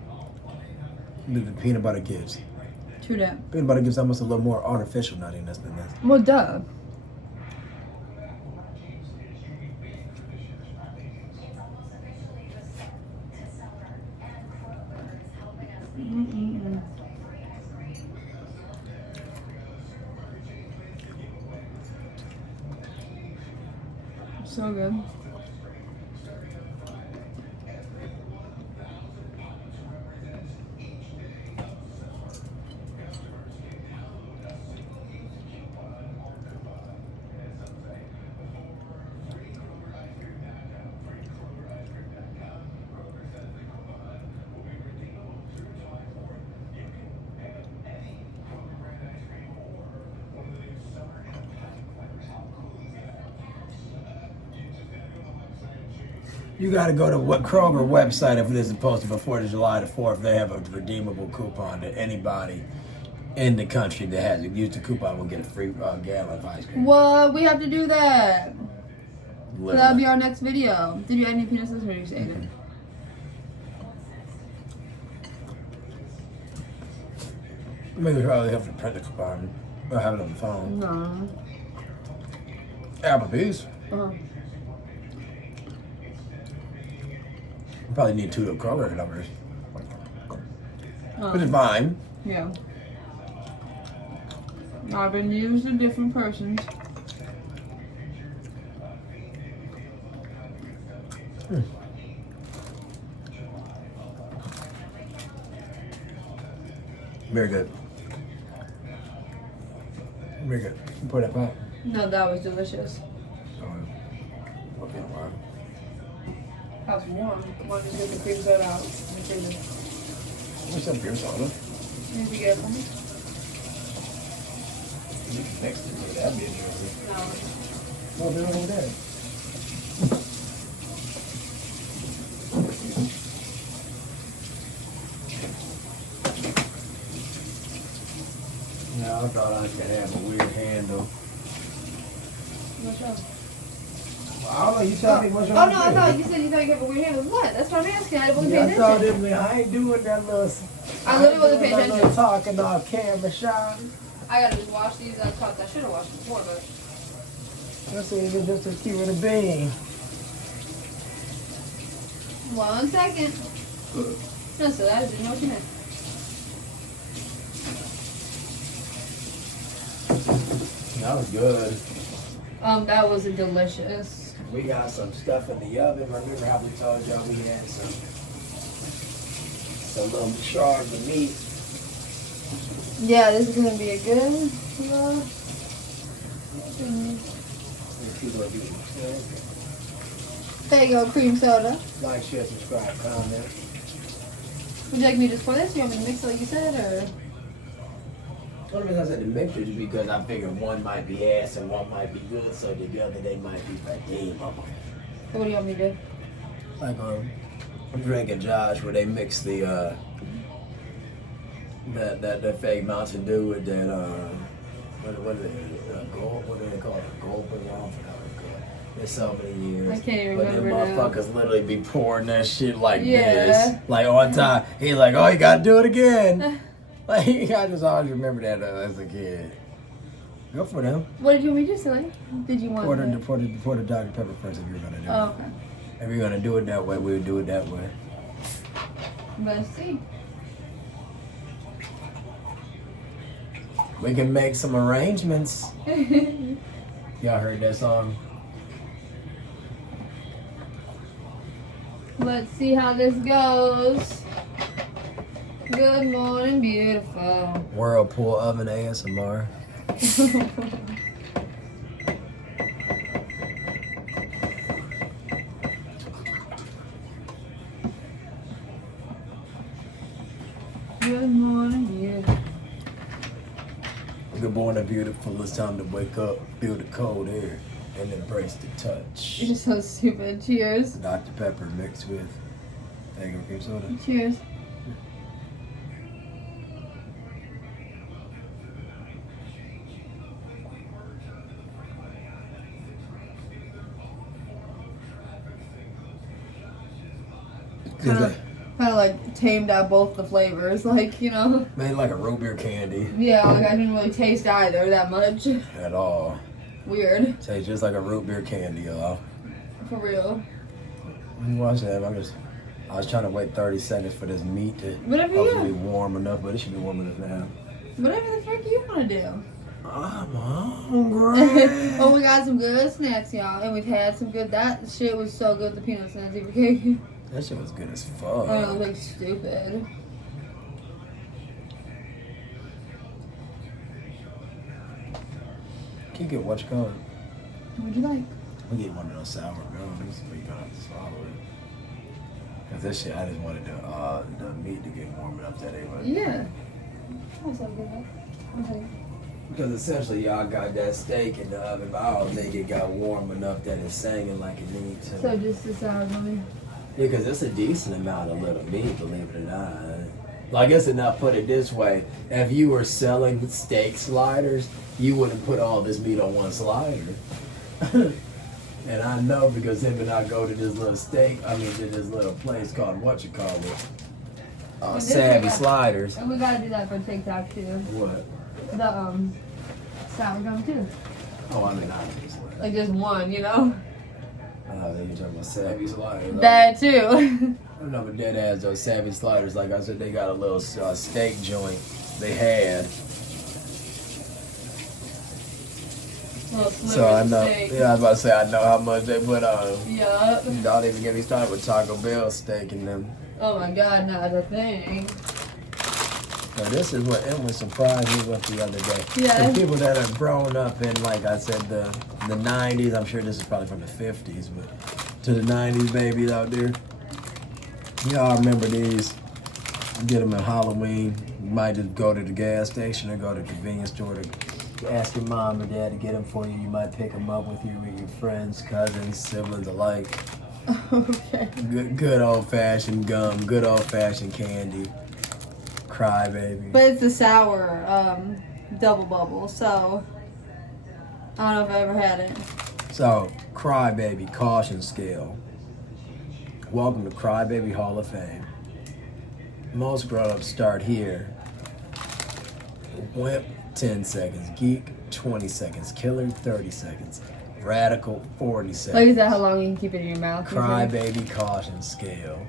that the peanut butter gives. True that. Peanut butter gives almost a little more artificial nuttiness than this. Well, duh. Mm-mm-mm. So good. You got to go to what Kroger website if this is posted before July the 4th. They have a redeemable coupon that anybody in the country that has used the coupon will get a free gallon of ice cream. What? We have to do that. So Literally. that'll be our next video. Did you add any peanuts or did you say it? Maybe we probably have to print the coupon or have it on the phone. No. Applebee's. Uh-huh. We probably need 2 Kroger numbers. Oh. Which is fine. Yeah. I've been used to different persons. Very good. Very good. You pour that pot. No, that was delicious. Okay, wow. That was warm. Why don't you get the cream soda out? What's up, beer soda? Did you get it for me? You can text it. That'd be interesting. No. Oh, they're over there. Yeah, I thought I could have a weird handle. What's wrong? I don't know, you tell me what's Oh wrong. no, I thought you said you thought you have a weird handle. What? That's what I'm asking. I wasn't paying I thought attention. I ain't doing that little. I literally wasn't paying that little attention. talking off camera, Sean. I gotta just wash these. I thought I should have washed them before, but Let's see if it's just as cute with a bean. 1 second. No, so I didn't know what you meant. That was good. That was delicious. We got some stuff in the oven. Remember how we told y'all we had some Some of them shards of meat. Yeah, this is gonna be a good. There you go, cream soda. Like, share, subscribe, comment. Would you like me to just pour this? You want me to mix it like you said, or? The only reason I said the mixture is because I figured one might be ass and one might be good, so together they might be like, damn, mama. So what do you want me to do? Like Drake and Josh, where they mix the that fake Mountain Dew with that what do they call it? Gold, but I don't know. It's so many years. I can't even but them remember now. motherfuckers literally be pouring that shit like this, like on time. He's like, oh, you gotta do it again. Like, I just always remember that as a kid. Go for them. What did you want me to do, Silly? Did you want Pour the Dr. Pepper first if you're gonna do it. Oh, okay. If you're gonna do it that way, we'll do it that way. Let's see. We can make some arrangements. Y'all heard that song? Let's see how this goes. Good morning, beautiful. Whirlpool oven ASMR. Good morning, beautiful. Good morning, beautiful. It's time to wake up, feel the cold air, and embrace the touch. You're so stupid. Cheers. Dr. Pepper mixed with egg and cream soda. Cheers. Kind of like tamed out both the flavors, like, you know. Made like a root beer candy. Yeah, like I didn't really taste either that much. At all. Weird. Tastes just like a root beer candy, y'all. For real. Watch that. I was trying to wait 30 seconds for this meat to Whatever hopefully you. be warm enough, but it should be warm enough now. Whatever the frick you want to do. I'm hungry. Oh, we got some good snacks, y'all, and we've had some good. That shit was so good. The peanut snazzy cake. That shit was good as fuck. Oh, it looked like stupid. Can you get what you call it? What'd you like? We get one of those sour gums, but you gonna have to swallow it. Cause this shit, I just wanted the meat to get warm enough that it was. Yeah. That's so good. Okay. Because essentially y'all got that steak in the oven, but I don't think it got warm enough that it's singing like it needs to. So just the sour gummy. Yeah, because it's a decent amount of little meat, believe it or not. Well, I guess enough put it this way. If you were selling steak sliders, you wouldn't put all this meat on one slider. And I know because him and I go to this little to this little place called Savvy Sliders. And we gotta do that for TikTok too. What? The sour gum too. Oh, I mean, obviously. Like just one, you know? Then you're talking about Savvy Sliders. That too. I don't know, but dead ass those Savvy Sliders, like I said, they got a little steak joint they had. So I know, yeah, I was about to say, I know how much they put on. Yup. Don't even get me started with Taco Bell steak and them. Oh my god, not a thing. Now this is what Emily surprised me with the other day. Yeah. The people that have grown up in, like I said, the 90s, I'm sure this is probably from the 50s, but to the 90s babies out there. Y'all remember these. You get them at Halloween. You might just go to the gas station or go to the convenience store to ask your mom or dad to get them for you. You might pick them up with you with your friends, cousins, siblings alike. Okay. Good old-fashioned gum, good old-fashioned candy. Crybaby. But it's a sour double bubble, so I don't know if I ever had it. So, Crybaby caution scale. Welcome to Crybaby Hall of Fame. Most grown-ups start here. Wimp, 10 seconds. Geek, 20 seconds. Killer, 30 seconds. Radical, 40 seconds. Like, is that how long you can keep it in your mouth? Crybaby caution scale.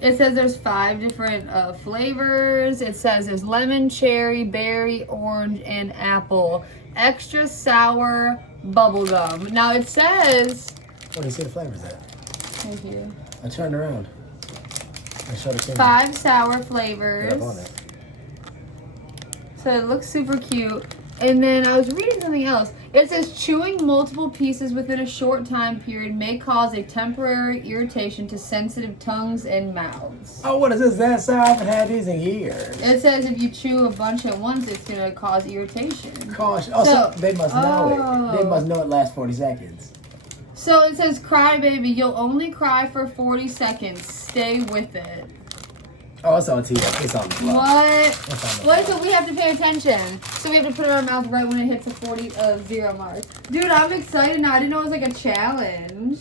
It says there's 5 different flavors. It says there's lemon, cherry, berry, orange, and apple. Extra sour bubble gum. Now it says... What do you see the flavors at? Thank you. I turned around. 5 sour Yeah, flavors. on it. So it looks super cute. And then I was reading something else. It says chewing multiple pieces within a short time period may cause a temporary irritation to sensitive tongues and mouths. Oh, what is this? That sour? I haven't had these in years. It says if you chew a bunch at once, it's going to cause irritation. Gosh. Oh, so they must know it. They must know it lasts 40 seconds. So it says, cry baby, you'll only cry for 40 seconds. Stay with it. Oh, it's on TV. It's on the floor. What? What? So we have to pay attention. So we have to put it in our mouth right when it hits the 0 mark. Dude, I'm excited now. I didn't know it was like a challenge.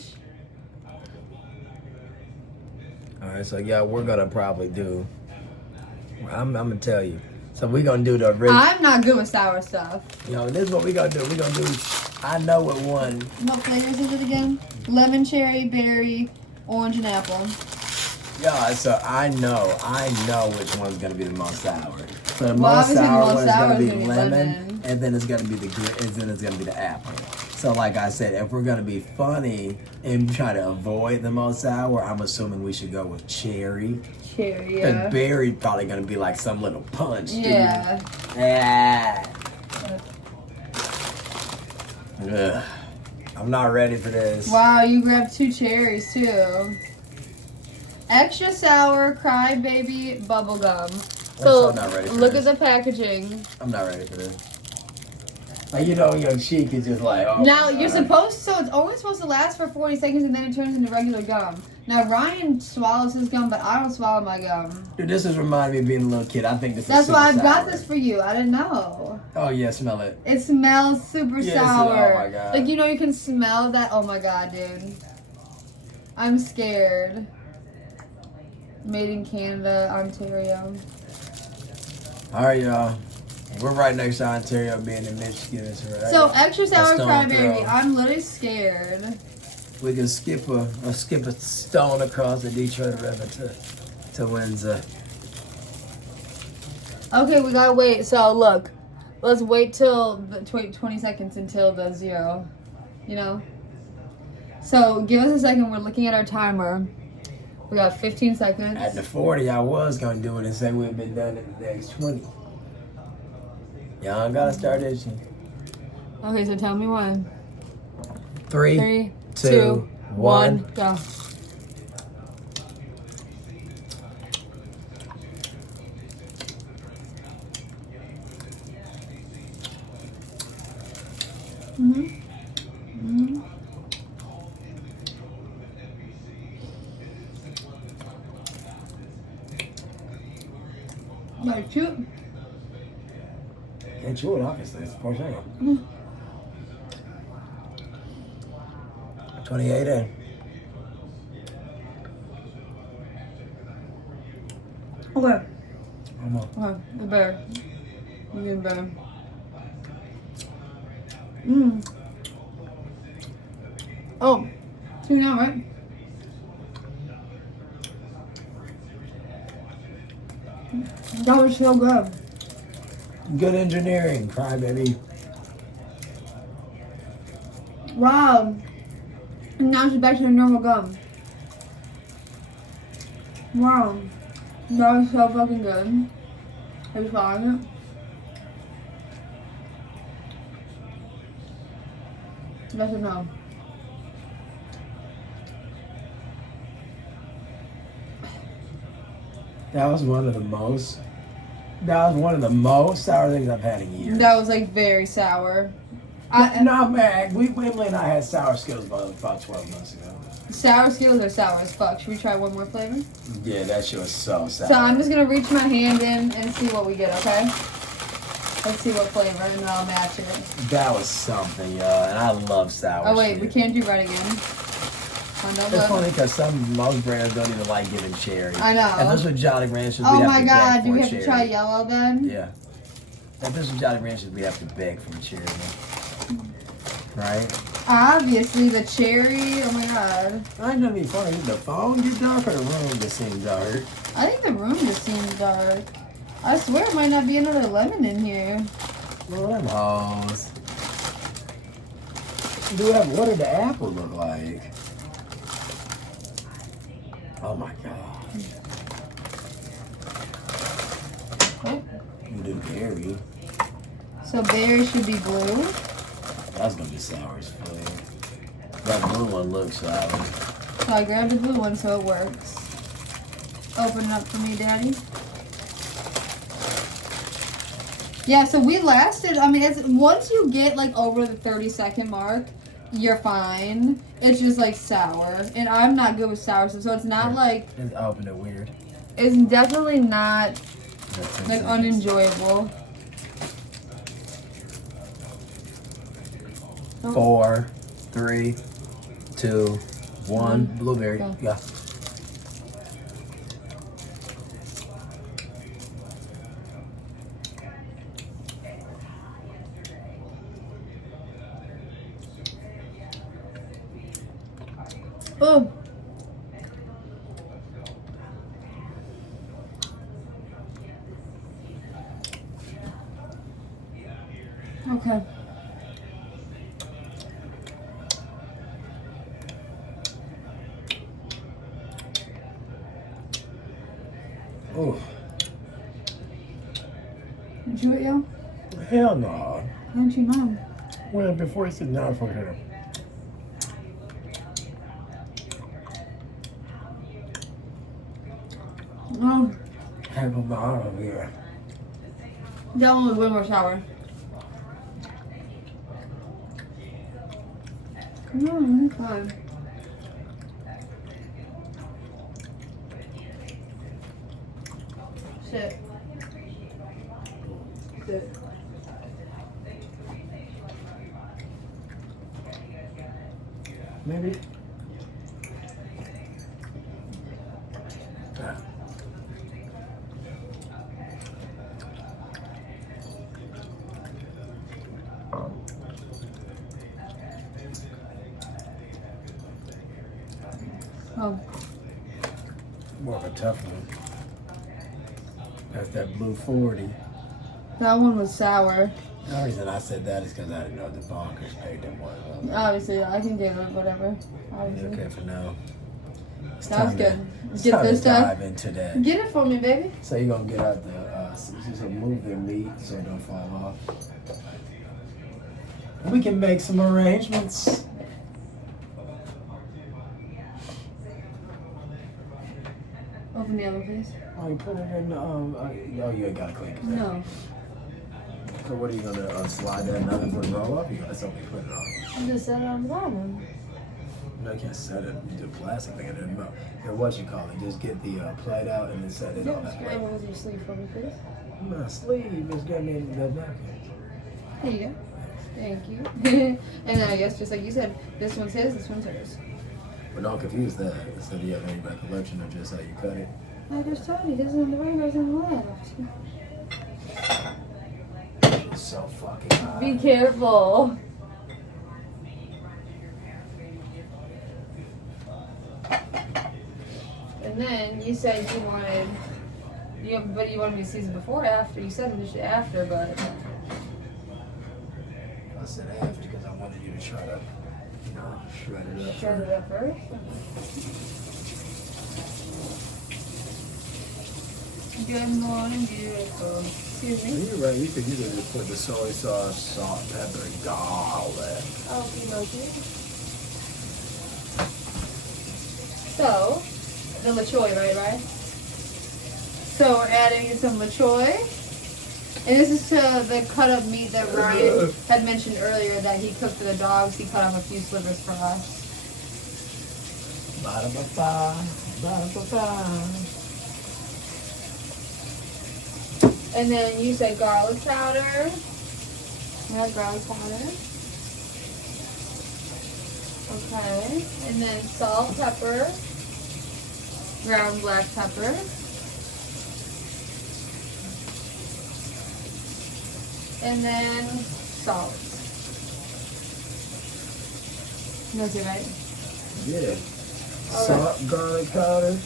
All right, so yeah, we're gonna probably do. I'm gonna tell you. So we're gonna do the original. I'm not good with sour stuff. Yo, this is what we gonna do. We gonna do. I know what one. What flavors is it again? Lemon, cherry, berry, orange, and apple. Yeah, so I know which one's gonna be the most sour. So the Well, most obviously the sour most one is sour gonna is be gonna be lemon, lemon. and then it's gonna be the apple. So like I said, if we're gonna be funny and try to avoid the most sour, I'm assuming we should go with cherry. Cherry, Because yeah. berry probably gonna be like some little punch. Yeah. Yeah. Ugh. I'm not ready for this. Wow, you grabbed 2 cherries too. Extra sour crybaby bubble gum. So I'm not ready for look this. at the packaging. I'm not ready for this. Like, you know, your cheek is just like, oh. Now my you're God. supposed to, so it's only supposed to last for 40 seconds and then it turns into regular gum. Now Ryan swallows his gum, but I don't swallow my gum. Dude, this is reminding me of being a little kid. I think this That's is why I super got sour. this for you. I didn't know. Oh, yeah, smell it. It smells super Yes, sour. oh my God. Like, you know, you can smell that. Oh my God, dude. I'm scared. Made in Canada, Ontario. All right, y'all. We're right next to Ontario, being in Michigan. It's right. So extra sour stone cranberry. throw. I'm literally scared. We can skip a stone across the Detroit River to Windsor. Okay, we gotta wait. So look, let's wait till the 20 seconds until the 0. You know. So give us a second. We're looking at our timer. We got 15 seconds. At the 40, I was gonna do it and say we've been done in the next 20. Y'all gotta start itching. Okay, so tell me when. 3, 3, 2, 2, 1. 1, go. Like cute. Can't chew it, obviously. It's 4 seconds. 28 in. Okay. Almost. Okay, the bear. You get better. Oh, 2 now, right? That was so good. Good engineering, crybaby. Wow. And now she's back to the normal gum. Wow. That was so fucking good. Are you swallowing it? Yes or no? That was one of the most sour things I've had in years. That was like very sour. No, man. Emily and I had sour Skittles about 12 months ago. Sour Skittles are sour as fuck. Should we try one more flavor? Yeah, that shit was so sour. So I'm just gonna reach my hand in and see what we get, okay? Let's see what flavor and then I'll match it. That was something, y'all. And I love sour Oh wait, shit. we can't do red again. Oh, no, It's but- funny because most brands don't even like giving cherry. I know. If this was Jolly Ranchers, Oh we'd my have to god, beg do for we a have to cherry. try yellow then? Yeah. If this was Jolly Ranchers, we have to beg for a cherry. Right? Obviously, the cherry. Oh my god. I ain't gonna be funny. Did the phone get dark or the room just seemed dark? I think the room just seems dark. I swear it might not be another lemon in here. Well, them hoes. What did the apple look like? Oh my god. Oh. You do berry. So berry should be blue. That's gonna be sour as fuck. That blue one looks sour. So I grabbed the blue one so it works. Open it up for me, Daddy. Yeah, so we lasted, I mean, once you get like over the 30-second mark, you're fine. It's just like sour. And I'm not good with sour, so it's not like... It's open it weird. It's definitely not like unenjoyable. 4, 3, 2, 1. Blueberry. Go. Yeah. Oh. Okay. Oh. Did you eat, yo? Hell no. How did you know? Well, before he said no for her. Oh, I put my arm over here. that one was way more sour. No, it's fine. Shit. Good. Maybe. Oh, More of a tough one. That's that blue 40. that one was sour. The reason I said that is because I didn't know the bonkers paid them one. Obviously, I can give it whatever. It's Obviously. okay for now. It's That was time good. To, it's Get time this to stuff. dive into that. Get it for me, baby. So you're gonna get out the, so move their meat so it don't fall off. We can make some arrangements. Open the other, please. Oh, you put it in the, oh, you ain't gotta clean it. No. So what are you gonna slide that another for the roll up? You gotta something put it on. I just set it on the bottom. No, you can't set it. You do plastic thing in the mouth. Here, what you call it? Just get the plate out and then set it on that plate. Grab it with your sleeve for me, please. My sleeve is getting in the napkin. There you go. Thank you. And then I guess, just like you said, this one's his, this one's hers. But don't confuse that. So do you have any recollection of just how you cut it? I just told you, his is on the right, hers on the left. It's so fucking hot. Be careful. And then you said you wanted, but you wanted me to season before or after. You said initially after, but I said after because I wanted you to try to, shred it up. shred it up first. Good morning, beautiful. Excuse me. You're right. You could just put the soy sauce, salt, pepper, and garlic. Okay. So, the LaChoy, right? So we're adding in some LaChoy. And this is to the cut up meat that Ryan had mentioned earlier that he cooked for the dogs. He cut off a few slivers for us. Ba-da-ba-ba, ba-da-ba-ba. And then you said garlic powder. We have garlic powder. Okay. And then salt, pepper, ground black pepper. And then salt. That's it, right? Yeah. All Salt, garlic powder.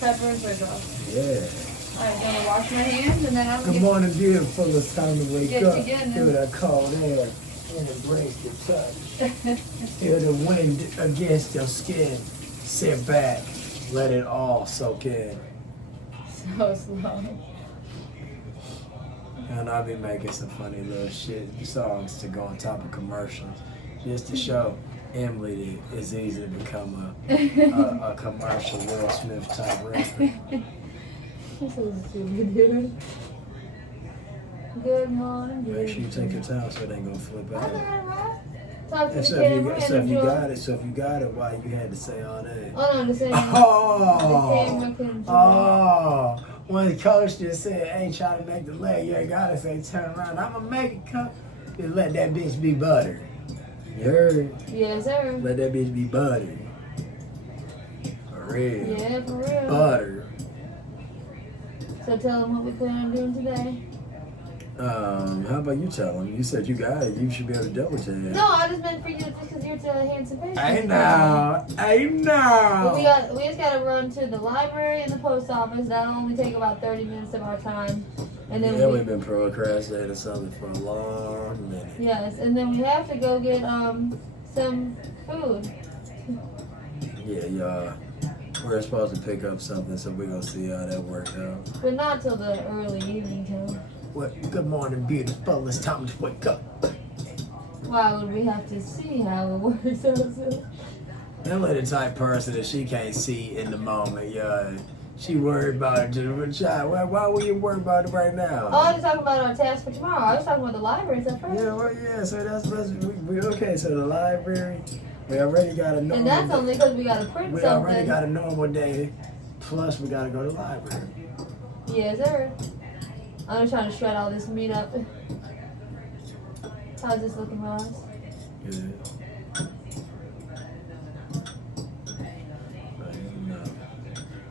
Pepper and soy sauce. Yeah. Alright, I'm gonna wash my hands and then I'm Good gonna morning, beautiful. It's time to wake Get up. together. Feel that cold air and embrace the touch. Feel the wind against your skin. Sit back. Let it all soak in. so slow. And I'll be making some funny little shit songs to go on top of commercials, just to show Emily that it's easy to become a commercial Will Smith type rapper. You're so stupid, dude. Good morning. Make sure you take your time so it ain't gonna flip out. Talk to And the so camera if you got it, why you had to say all that? Oh no, the same. Oh, when the coach just said, "Ain't trying to make the leg," you ain't gotta say, "Turn around, I'ma make it come." Just let that bitch be buttered. You heard? Yes, sir. Let that bitch be buttered. For real. Yeah, for real. Butter. So tell them what we plan on doing today. How about you tell them? You said you got it. You should be able to double tap. No, I just meant for you just because you're to handsome face. I know. But we just gotta run to the library and the post office. That'll only take about 30 minutes of our time. And then we've been procrastinating something for a long minute. Yes, and then we have to go get some food. Yeah, y'all. We're supposed to pick up something, so we're gonna see how that works out. But not till the early evening time. What? Good morning, beautiful. It's time to wake up. Why would we have to see how it works out? Emily the type person that she can't see in the moment, yeah. She worried about it to the child. Why were you worried about it right now? Oh, I was talking about our task for tomorrow. I was talking about the library stuff first. Yeah, well, yeah. So we okay. So the library, we already got a normal. And that's only because we got to print we something. already got a normal day. Plus, we got to go to the library. Yes, sir. I'm just trying to shred all this meat up. How's this looking, Ross? Good.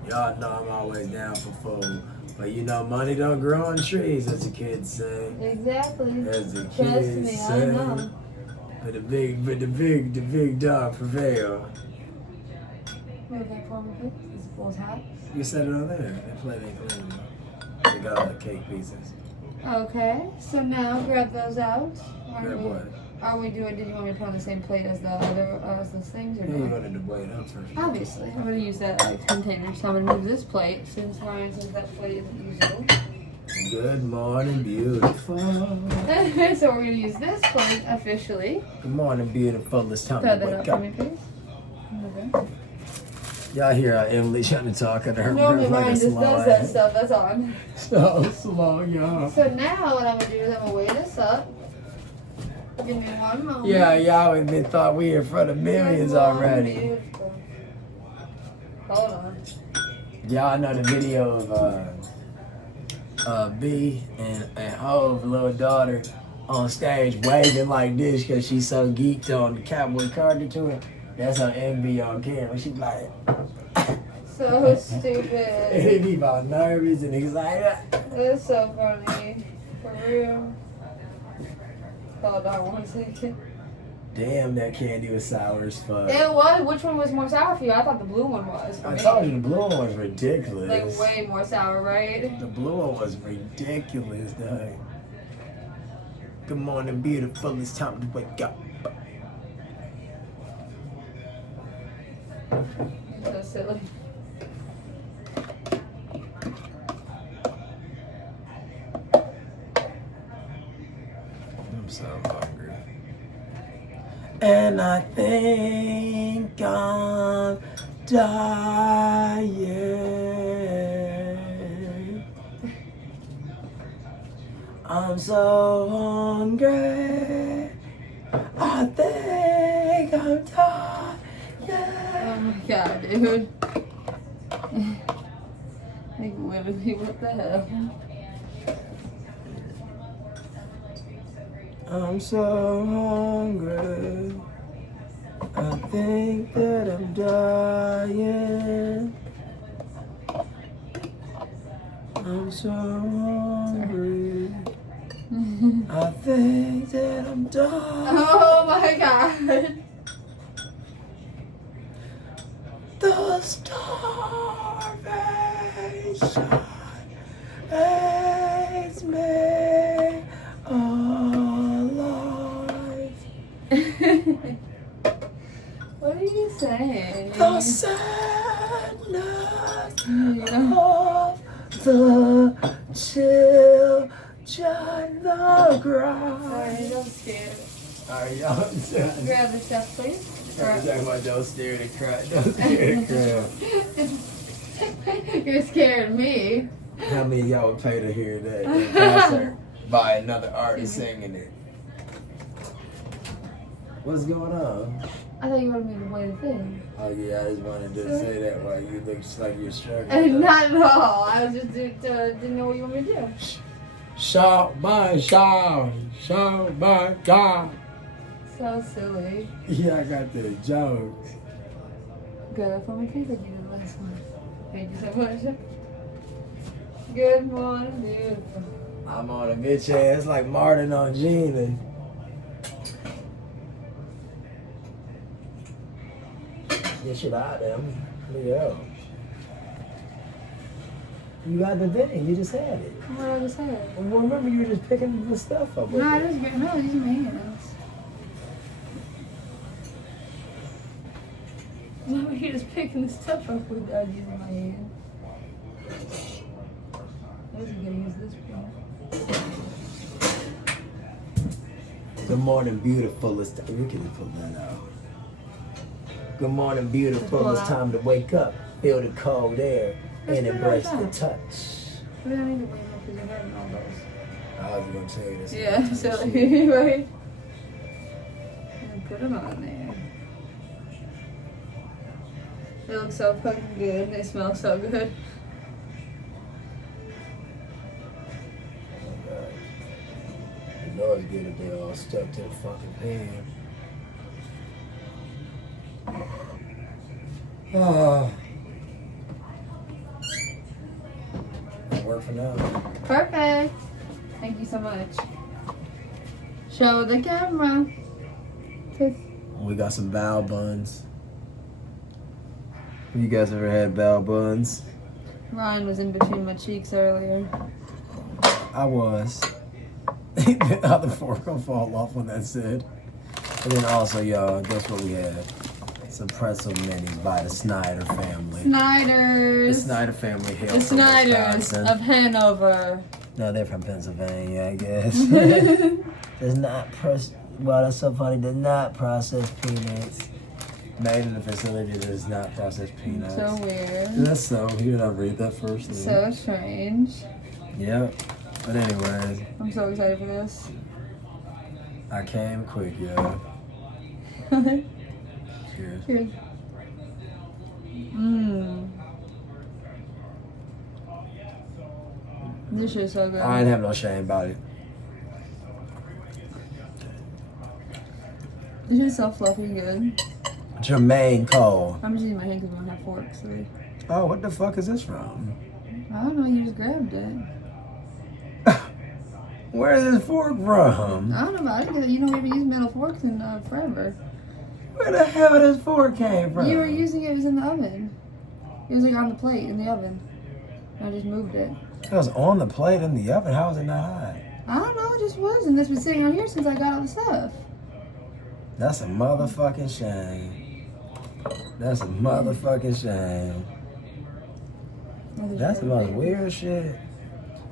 Y'all know I'm always down for food. But you know, money don't grow on trees, as the kids say. Exactly. As the Trust kids me, say. I know. But the big dog prevail. Move that for me, please. This bowl's hot. You set it on there. That plate ain't clean. They got all the cake pieces. Okay, so now grab those out. Grab what? Did you want me to put on the same plate as the other, as the things, or Yeah, you're no? gonna weigh it up first. Obviously, I'm gonna use that container. So I'm gonna move this plate since that plate isn't usable. Good morning, beautiful. So we're gonna use this plate officially. Good morning, beautiful. It's time Throw to that up wake for up. me, please. Okay. Y'all hear Emily trying to talk at her Normally breath like mine a just slow does that ass. stuff. That's on. So slow, y'all. So now what I'm gonna do is I'm gonna weigh this up. Give me one moment. Yeah, y'all have thought we in front of millions already. Beautiful. Hold on. Y'all know the video of B and Hove's little daughter on stage waving like this because she's so geeked on the Cowboy cartoon. That's her MB on camera. She like, So stupid. and he be about nervous and he's like, It's so funny. For real. Hold on one second. damn, that candy was sour as fuck. It was. Which one was more sour for you? I thought the blue one was. For I me. told you the blue one was ridiculous. Like way more sour, right? The blue one was ridiculous, dog. Good morning, beautiful. It's time to wake up. So silly. I'm so hungry. And I think I'm dying. I'm so hungry. I think I'm dying. Oh my god, dude. Like literally, what the hell? I'm so hungry. I think that I'm dying. I'm so hungry. I think that I'm dying. Oh my god. The starvation makes me alive. What are you saying? The sadness Yeah. of the children John the Ground. Alright, don't scare it. Alright, y'all. Grab the stuff, please. I'm talking about don't stare at the crowd. Don't stare at the crowd. You're scaring me. How many of y'all would pay to hear that in concert by another artist singing it? What's going on? I thought you wanted me to play the thing. Oh yeah, I just wanted to say that while you look just like you're struggling. Not at all. I was just didn't know what you want me to do. Shout my shout my God. So silly. Yeah, I got the jokes. Good for me too that you did the last one. Thank you so much. Good morning, beautiful. I'm on a bitch ass like Martin on Gina. Get shit out of them. Yeah. You got the thing. You just had it. What did I just say? Well, remember you were just picking the stuff up. No, I just get no. These are my hands. No, you're just picking the stuff up without using my hand. I was gonna use this one. Good morning, beautiful. We can pull that out. Good morning, beautiful. It's time to wake up, feel the cold air, and embrace the touch. We don't need to wait up because you're having all those. I was gonna tell you this. Yeah, so right. And put them on there. They look so fucking good. They smell so good. You know it's good if they all stuck to the fucking pan. Oh. Work for now. Perfect. Thank you so much. Show the camera. We got some bao buns. You guys ever had bao buns? Ryan was in between my cheeks earlier. I was. The other fork will fall off when that's said. And then also, y'all, guess what we had? Some pretzel minis by the Snyder family. Snyders. The Snyder family hail The from Snyders Wisconsin. of Hanover. No, they're from Pennsylvania, I guess. Does not well, that's so funny. Does not process peanuts. Made in the facility that does not process peanuts. So weird. That's so weird. I'll read that first. So strange. Yep. But anyways, I'm so excited for this. I came quick, yo. Cheers. Cheers. Mmm. This shit is so good. I ain't have no shame about it. This shit is so fluffy and good. Jermaine Cole. I'm just using my hand because I don't have forks. So Oh, what the fuck is this from? I don't know. You just grabbed it. Where is this fork from? I don't know. But I didn't get it. You know, we haven't used metal forks in forever. Where the hell this fork came from? You were using it. It was in the oven. It was like on the plate in the oven. I just moved it. It was on the plate in the oven. How was it not hot? I don't know. It just was, and it's been sitting on here since I got all the stuff. That's a motherfucking shame. That's a motherfucking shame. That's the most weird shit.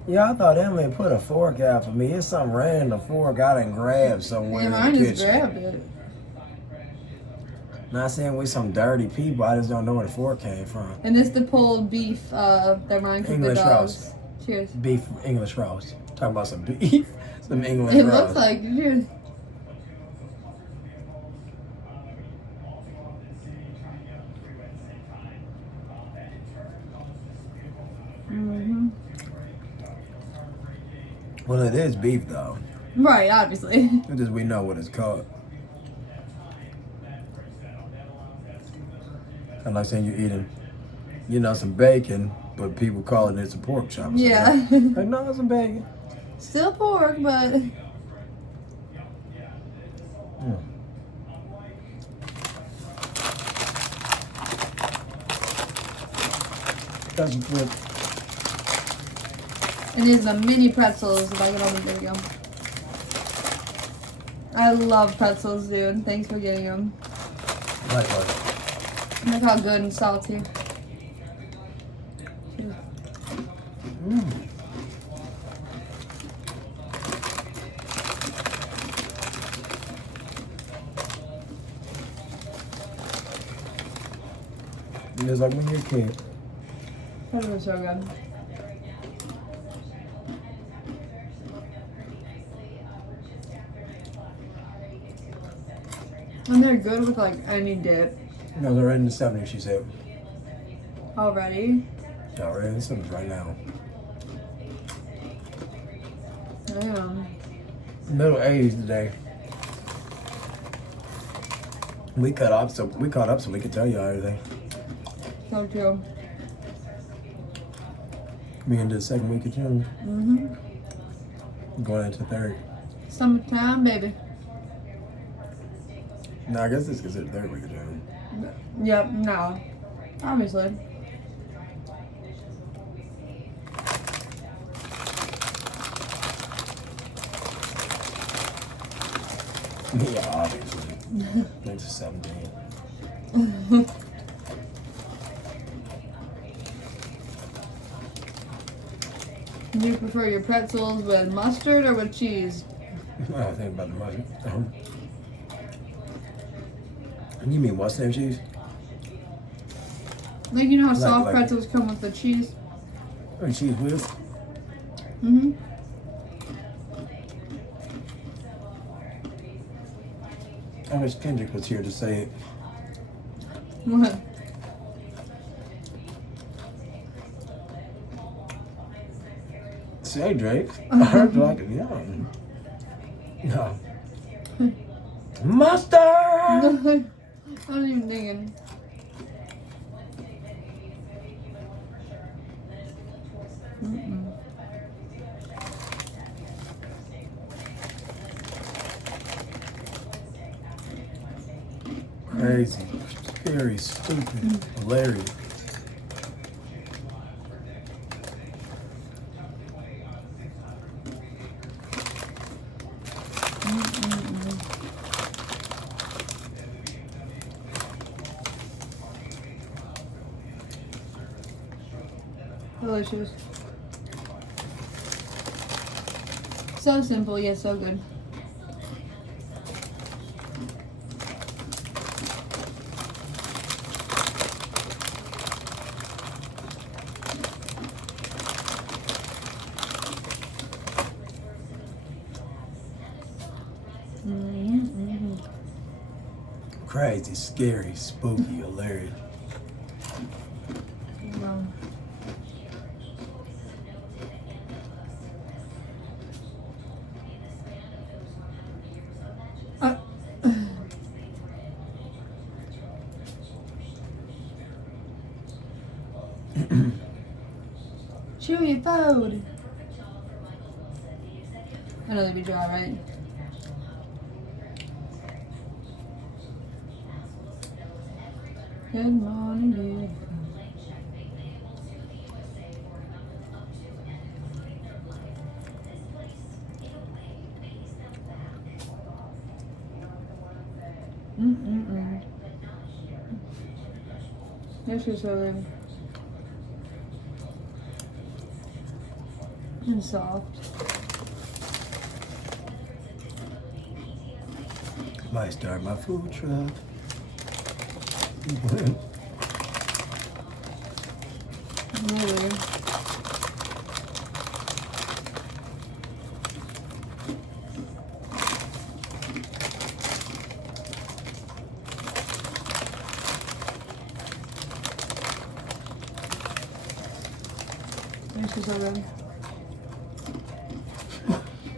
Yeah, I thought Emily put a fork out for me. It's some random fork I done grabbed somewhere Yeah, in mine the just kitchen. grabbed it. Not saying we some dirty people. I just don't know where the fork came from. And this the pulled beef that Ryan cooked the English dogs. roast. Cheers. Beef English roast. Talking about some beef. Some English It roast. looks like cheers. Mm-hmm. Well, it is beef though. Right, obviously. It's just we know what it's called. Kind of like saying you're eating, some bacon, but people calling it some pork chop. So Yeah. like, no, it's some bacon. Still pork, but That's good. it is the mini pretzels. If I get all these, there we go. I love pretzels, dude. Thanks for getting them. Likewise. Look how good and salty. Just like when you're a kid. That was so good. And they're good with like any dip. No, they're right in the 70s, she said. Already? Yeah, right in the 70s right now. Damn. Middle 80s today. We caught up so we could tell you everything. So true. We into the second week of June. Mm-hmm. Going into third. Summertime, baby. No, I guess it's considered third week of June. Yep, no. Obviously. Yeah, obviously. It's 17. Do you prefer your pretzels with mustard or with cheese? I don't think about the money. You mean what's name cheese? Like, you know how Like- soft like- pretzels come with the cheese? Or cheese whiz? Mm-hmm. I wish Kendrick was here to say it. What? Say Drake. I heard like it. Yeah. No. Mustard! I wasn't even thinking. Mm-mm. Crazy. Scary. Stupid. Hilarious. Delicious. So simple, yet so good. Crazy, scary, spooky, hilarious. Wow. Chewy food. I know they'd be dry, right? Good morning, beautiful. This is so good. And soft. Might start my food truck. Maybe. This is so good.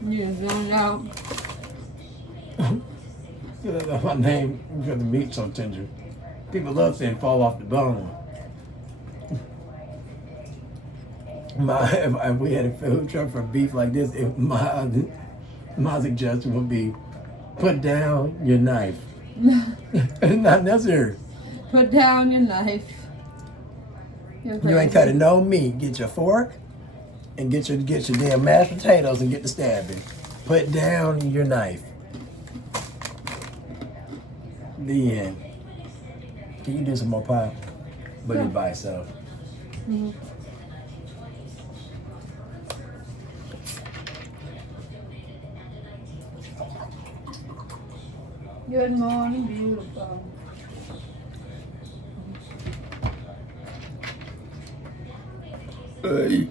You just zoned out. That's my name because the meat's so tender. People love saying fall off the bone. If we had a food truck for beef like this, my suggestion would be put down your knife. Not necessary. Put down your knife. You're You ain't crazy. cutting no meat. Get your fork and get your damn mashed potatoes and get the stabbing. Put down your knife. The end. Can you do some more pie? But it by itself. Mhm. Good morning, beautiful. Hey.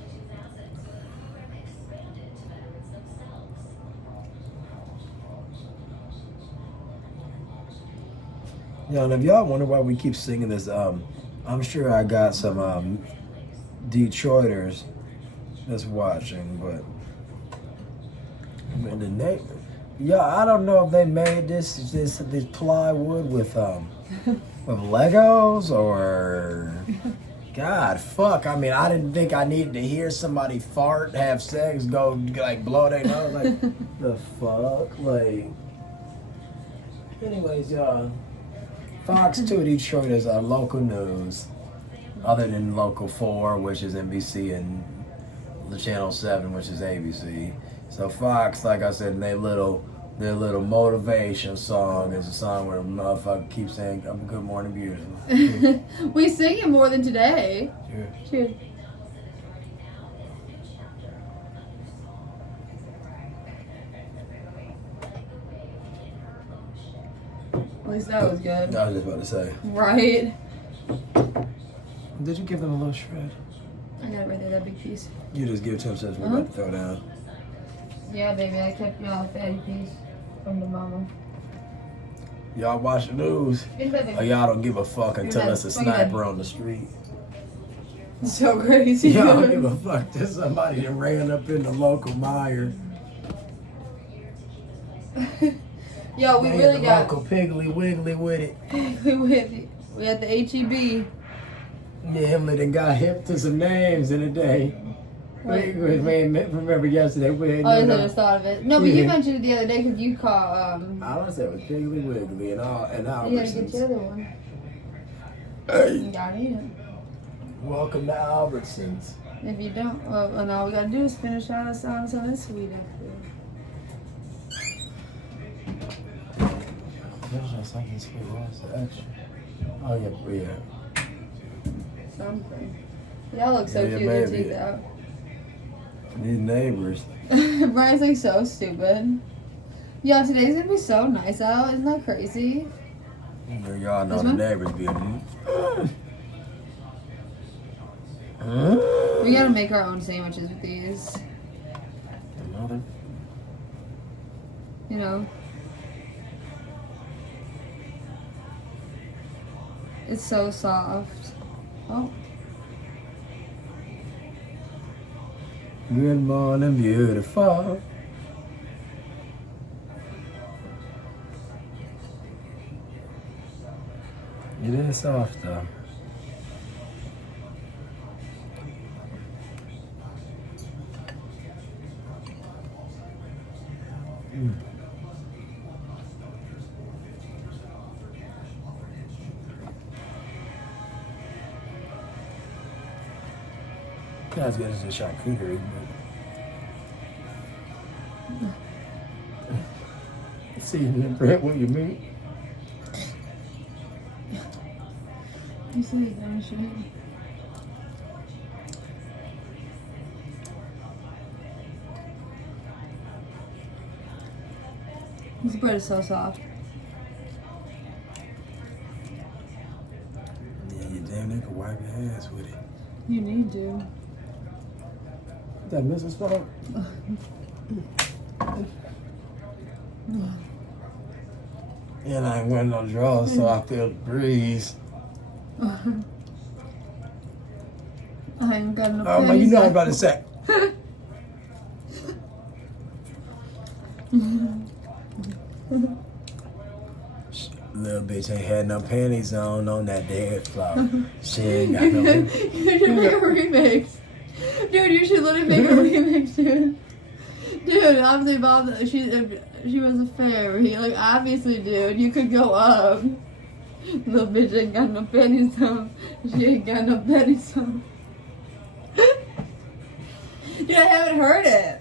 Yeah, and if y'all wonder why we keep singing this, I'm sure I got some Detroiters that's watching, but I mean the neighbor. Yeah, I don't know if they made this plywood with Legos or God fuck. I mean, I didn't think I needed to hear somebody fart, have sex, go like blow their nose. Like the fuck, like. Anyways, y'all. Fox 2 Detroit is our local news, other than Local 4, which is NBC, and the Channel 7, which is ABC. So Fox, like I said, their little motivation song is a song where a motherfucker keeps saying, "Good morning, beautiful." We sing it more than today. Cheers. Cheers. At least that was good. I was just about to say. Right. Did you give them a little shred? I got it right there, that big piece. You just give it to them since we're about to throw down. Yeah, baby, I kept y'all a fatty piece from the mama. Y'all watch the news, or y'all don't give a fuck until it's a sniper on the street. So crazy. Y'all don't give a fuck till somebody that ran up in the local mire. Yo, we really got local Piggly Wiggly with it. We had the HEB. Yeah, Emily done got hip to some names in a day. Right. Remember yesterday? I just thought of it. No, but you mentioned it the other day because you caught. I want to say it was Piggly Wiggly and Albertsons. You gotta get the other one. Hey. You gotta eat it. Welcome to Albertsons. If you don't, well, and all we gotta do is finish out us on some of this sweet after. Oh yeah. Something. Y'all look so Yeah, cute with maybe. teeth out. These neighbors. Brian's like so stupid. Yo, today's gonna be so nice out. Isn't that crazy? Y'all know This the one? neighbors being. We gotta make our own sandwiches with these. Another. You know. It's so soft. Oh. Good morning, beautiful. It is soft though. Not as good as the charcuterie, but seasoning bread with your meat. You see it, don't you? This bread is so soft. Yeah, you damn near can wipe your ass with it. You need to. Is that Mrs. Fault? And I ain't wearing no drawers, so I feel the breeze. I ain't got no Oh, man, you know what I'm about to say. Little bitch ain't had no panties on that dead floor. She ain't got no. You should make a remix. Dude, you should literally make a remix, dude. Dude, obviously, Bob, she was a fairy. Like, obviously, dude, you could go up. Little bitch ain't got no panties on. She ain't got no panties on. Dude, I haven't heard it.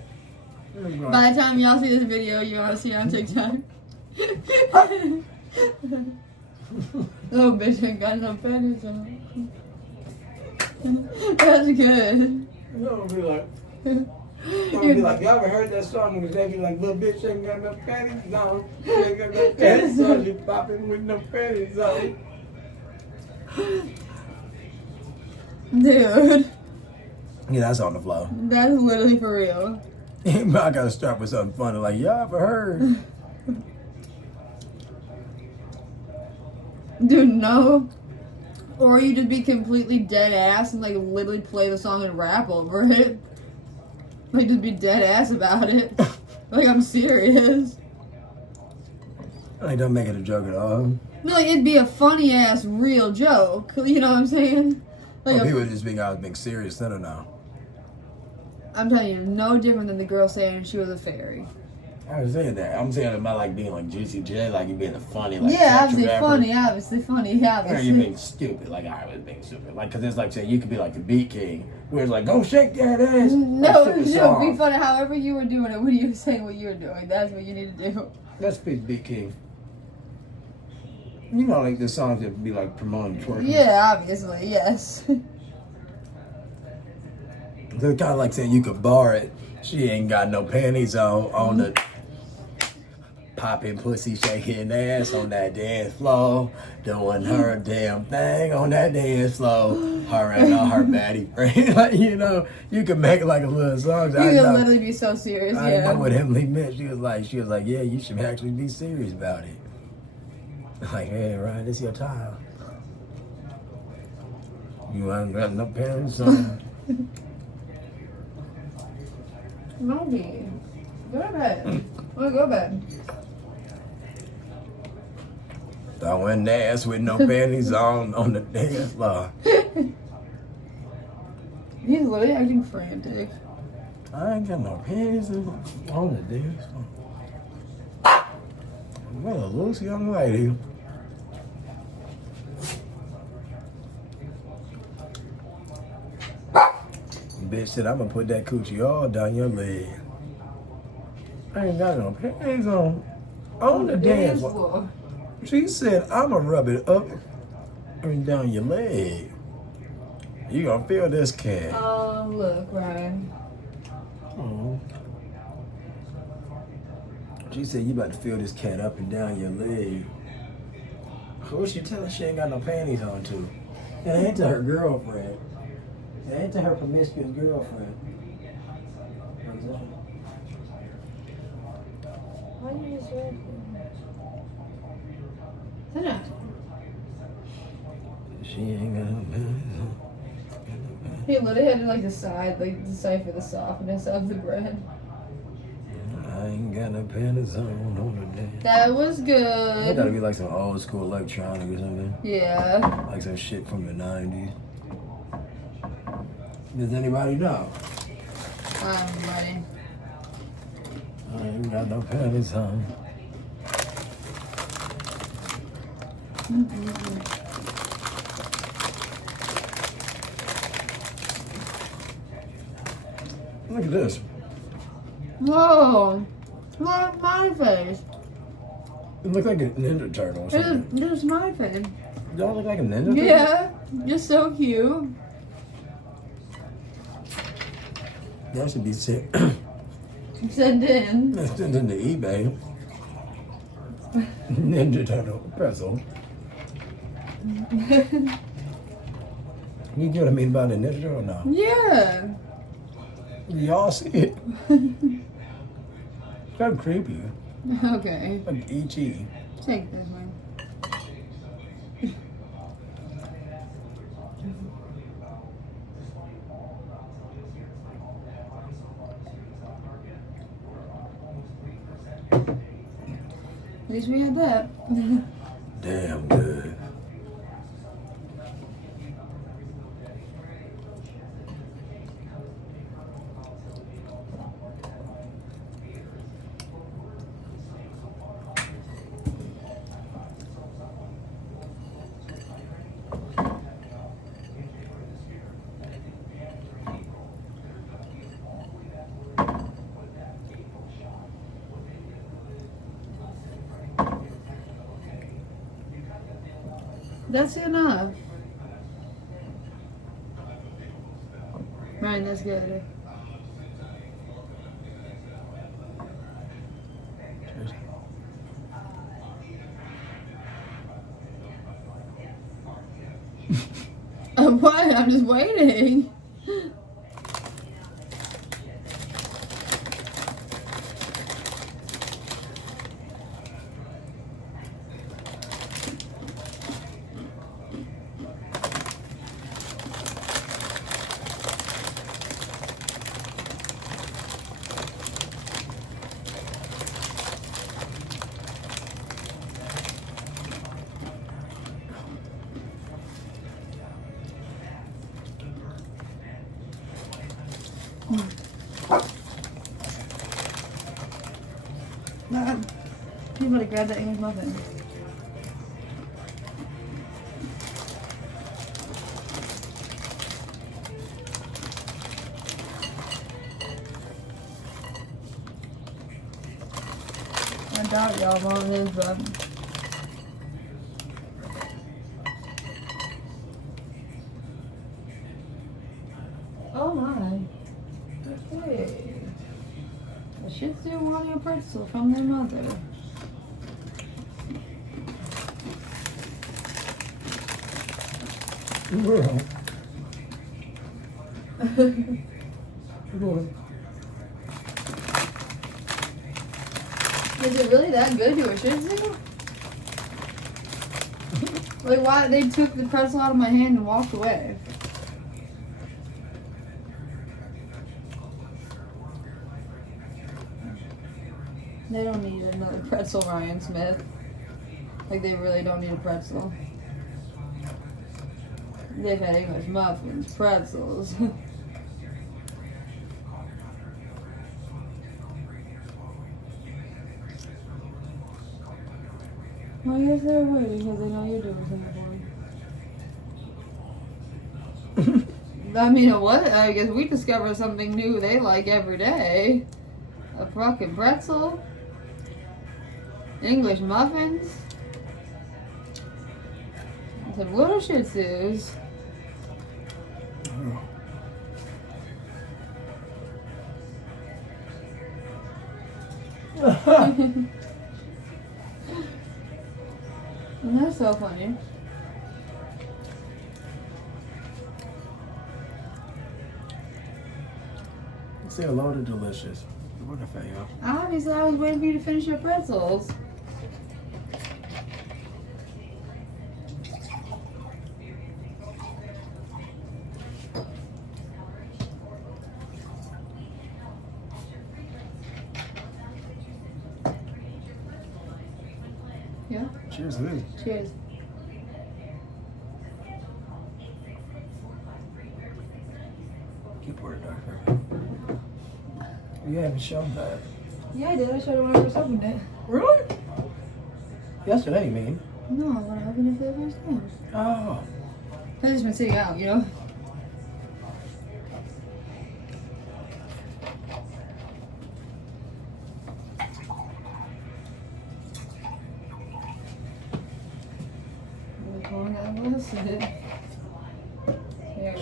By the time y'all see this video, you want to see it on TikTok. Little bitch ain't got no panties on. That's good. Y'all be like, y'all ever heard that song when they be like, little bitch ain't got no panties on. She ain't got no panties on. She popping with no panties on. Dude. Yeah, that's on the floor. That's literally for real. I gotta start with something funny like, y'all ever heard? Dude, no. Or you just be completely dead ass and like literally play the song and rap over it. Like just be dead ass about it. Like I'm serious. Like, don't make it a joke at all. No, like it'd be a funny ass real joke. You know what I'm saying? Like People would just think I was being serious, then or no? I'm telling you, no different than the girl saying she was a fairy. I was saying that. I'm saying about like being like Juicy J, like you being a funny, like Yeah, country obviously funny, Or obviously. you being stupid, like I was being stupid. Like, cause it's like saying you could be like the beat king, where it's like, go shake that ass. No, Like, stupid no, be songs. funny. However you were doing it, when you were saying what you were doing, that's what you need to do. Let's be beat king. You know, like the songs that be like promoting twerking. Yeah, obviously, yes. They're kind of like saying you could bar it. She ain't got no panties on the popping pussy, shaking ass on that dance floor, doing her damn thing on that dance floor. Her and all her baddie friends, like, you know, you can make like a little song. You could literally be so serious, I yeah. know what Emily meant. She was like, yeah, you should actually be serious about it. Like, hey, Ryan, this your time. You ain't got no parents on. Monkey, go to bed. Wanna go to bed? Throwing ass with no panties on the dance floor. He's literally acting frantic. I ain't got no panties on the dance floor. What a loose young lady. Bitch said, I'm gonna put that coochie all down your leg. I ain't got no panties on the dance floor. She said, I'm gonna rub it up and down your leg. You gonna feel this cat. Oh, look, Ryan. Oh. She said, you about to feel this cat up and down your leg. Who she telling she ain't got no panties on to? It ain't to her girlfriend. It ain't to her promiscuous girlfriend. Why are you just ready? Sit down. She ain't got no panties on. He literally had to like decipher the softness of the bread. I ain't got no panties on the day. That was It good. gotta be like some old school electronic or something. Yeah. Like some shit from the 90s. Does anybody know? I'm ready. I ain't got no panties on. Look at this. Whoa. Look at my face. It looks like a Ninja Turtle or something. This is my face. Don't it look like a Ninja Turtle? Yeah. You're so cute. That should be sick. Send in. That's sent into eBay. Ninja Turtle pretzel. You get what I mean about the Ninja Turtle or no? Yeah. Y'all see it? Kind of creepy. Okay. Like E.T. Take this one. At least we had that. Damn good. That's enough. Ryan, that's good. What? I'm just waiting. You better grab that English muffin. I doubt y'all want this, but oh my. Okay. A Shih-Tzu wanting a pretzel from their mother. Girl. Is it really that good to a Shih Tzu? Like, why? They took the pretzel out of my hand and walked away. They don't need another pretzel, Ryan Smith. Like, they really don't need a pretzel. They've had English muffins, pretzels. Well, I guess they're waiting because they know you're doing something for them. I mean, what? I guess we discover something new they like every day. A fucking pretzel. English muffins. Some little Shih Tzus. And that's so funny. Say a load of delicious. What the fuck, y'all? Obviously, I was waiting for you to finish your pretzels. Yeah. Cheers to me. Cheers. Keep word, doctor. You haven't shown that. Yeah, I did. I showed it when I first opened it. Really? Yesterday, you mean? No, when I opened it for the first time. Oh. I've just been sitting out, you know?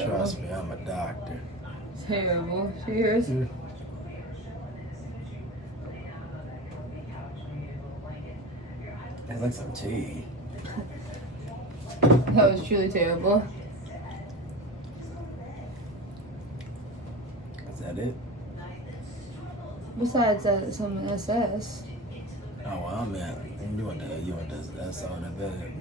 Trust me, I'm a doctor. Terrible. Cheers. Mm. It's like some tea. That was truly terrible. Is that it? Besides that, it's some SS. Oh, well, I'm at. You want that's on the bed.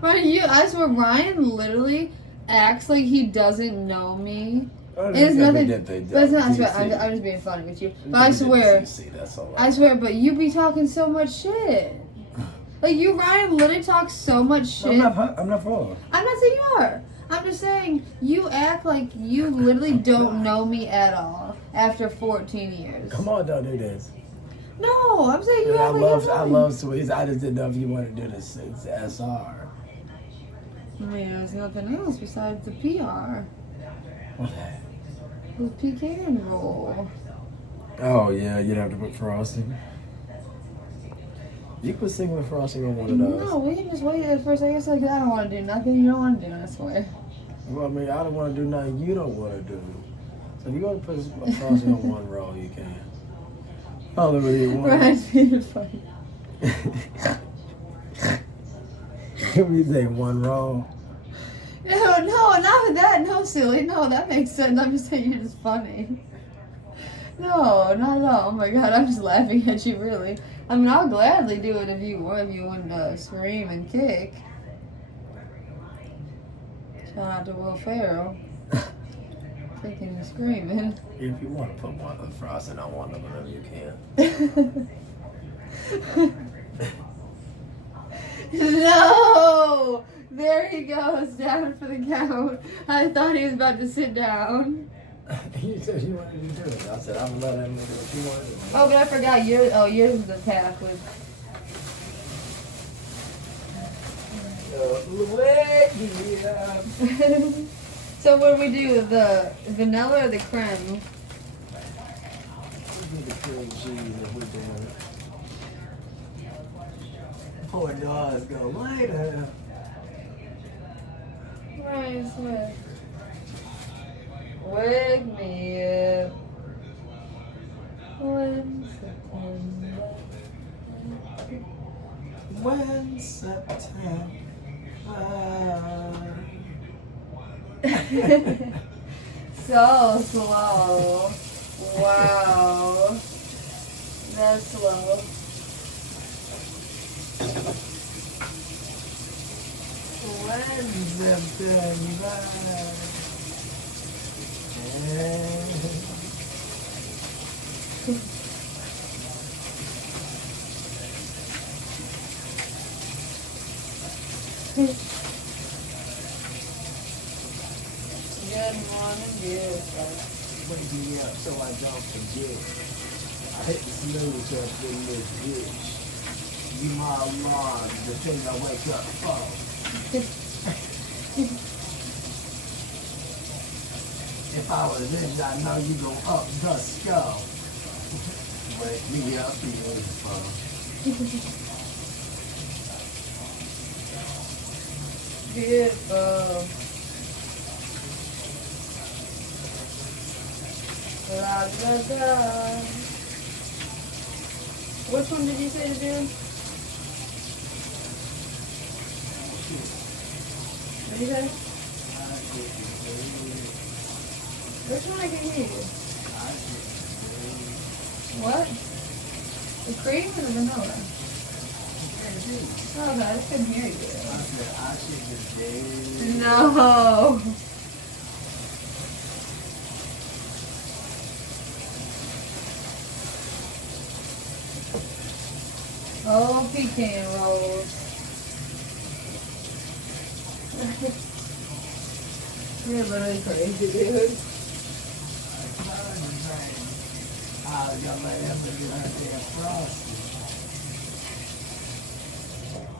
Ryan, I swear, Ryan literally acts like he doesn't know me. Oh, It's nothing, but but it's not. I'm just being funny with you. But I swear, That's all I swear, but you be talking so much shit. Like you, Ryan, literally talks so much shit. I'm not full. I'm not saying you are. I'm just saying you act like you literally don't know me at all after 14 years. Come on, don't do this. No, I'm saying you I act like you know love me. sweets. I just didn't know if you wanted to do this. It's SR. I mean, there's nothing else besides the PR. Okay. The pecan roll. Oh yeah, you'd have to put frosting. You put single frosting on one of those. No, we can just wait at first. I guess like I don't want to do nothing. You don't want to do. I swear. Well, I mean, I don't want to do nothing you don't want to do. So if you want to put frosting on one roll, you can. I'll only eat one. Ryan's being funny. Can we say one roll? No, not with that. No, silly. No, that makes sense. I'm just saying you're just funny. No, not at all. Oh my god, I'm just laughing at you, really. I mean, I'll gladly do it if you wouldn't scream and kick. Shout out to Will Ferrell. Kicking and screaming. If you want to put one of the frosting on one of them, you can. No! There he goes, down for the count. I thought he was about to sit down. You said you wanted to do it. I said I'm gonna let him do what you wanted to do. Oh, but I forgot yours. Oh, yours is the pack with. Wake me up. So what do we do? The vanilla or the creme? We do the cream cheese if we do it. Poor dog's go later. Right, so wake me up when September. When September. So slow. Wow. That's slow. When September. Good morning, beautiful. Wake me up so I don't forget. I hit the snooze up in this bitch. You my alarm, the thing I wake up for. If I was in, I know you go up the skull. Wake me up, beautiful. Beautiful. La la la. Which one did you say to do? What did you say? Which one I can hear you? What? The cream or the vanilla? Oh, I just couldn't hear you. No. Oh, pecan rolls. You're literally crazy, dude. I was gonna let him get out there frosty.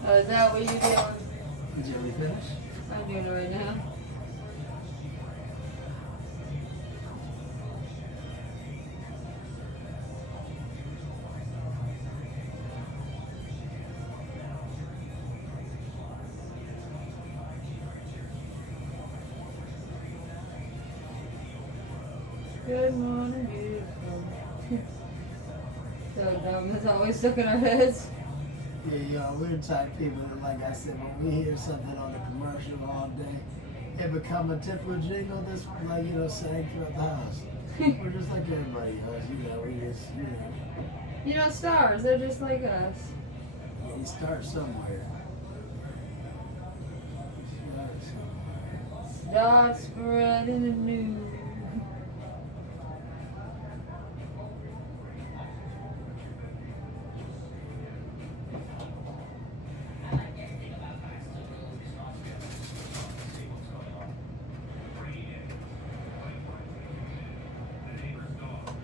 Oh, is that what you're doing? Did we finish? I'm doing it right now. Good morning, beautiful. So dumb. It's always stuck in our heads. Yeah, y'all, we're the type of people that, like I said, when we hear something on the commercial all day, it become a typical jingle that's like, you know, sang throughout the house. We're just like everybody else, you know, we just, you know. You know, stars, they're just like us. Yeah, you start somewhere. Start spreading the news.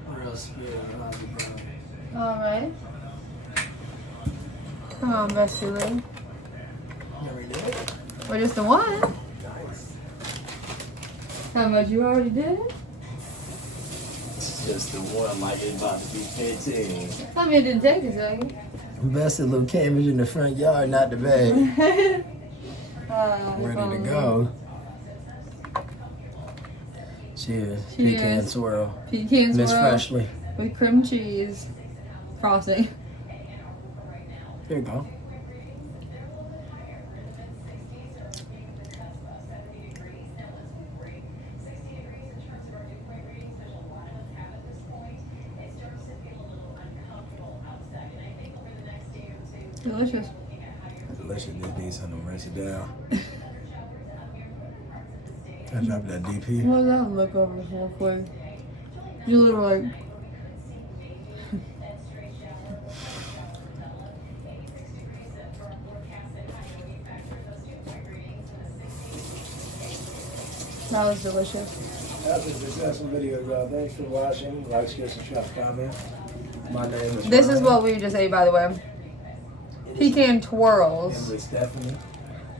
Real spirit, how's it going? Alright. Come on, Bessie Lou. Never did? Or just the one. Nice. How much you already did? It's just the one, like it's about to be 15. I mean, it didn't take a second. Best of little cabbage in the front yard, not the bag. Ready to go. Cheers. Cheers. Pecan swirl. Pecan Miss swirl Freshly. with cream cheese frosting. Here you go. Delicious. Delicious. This needs something to rinse it down. I dropped that DP. What was that look over real quick? You look like. That was delicious. That's a successful video, y'all. Thanks for watching. Like, share, subscribe, comment. My name is This is Ryan. what we just ate, by the way. Pecan twirls. Emily Stephanie.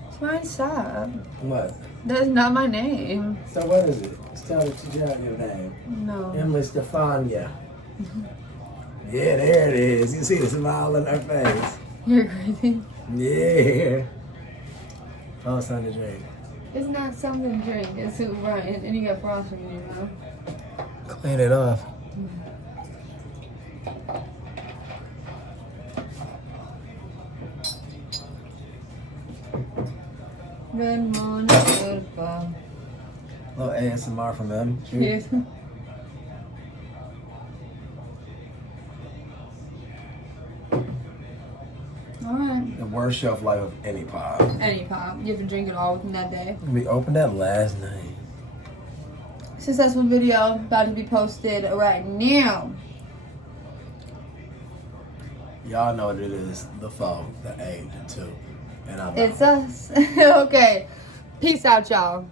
It's mine, stop. What? That's not my name. So what is it? Tell your name. No. Emily Stefania. Yeah, there it is. You see the smile on her face. You're crazy. Yeah. Oh, something to drink. It's not something to drink. It's soup, Ryan, and you got frosting in your mouth. Clean it off. Good morning, goodbye. A little ASMR from them. Yes. Alright. The worst shelf life of any pop. Any pop. You have to drink it all within that day. We opened that last night. Successful video about to be posted right now. Y'all know what it is. The 4, the 8, the 2. And I'm It's us. Okay. Peace out, y'all.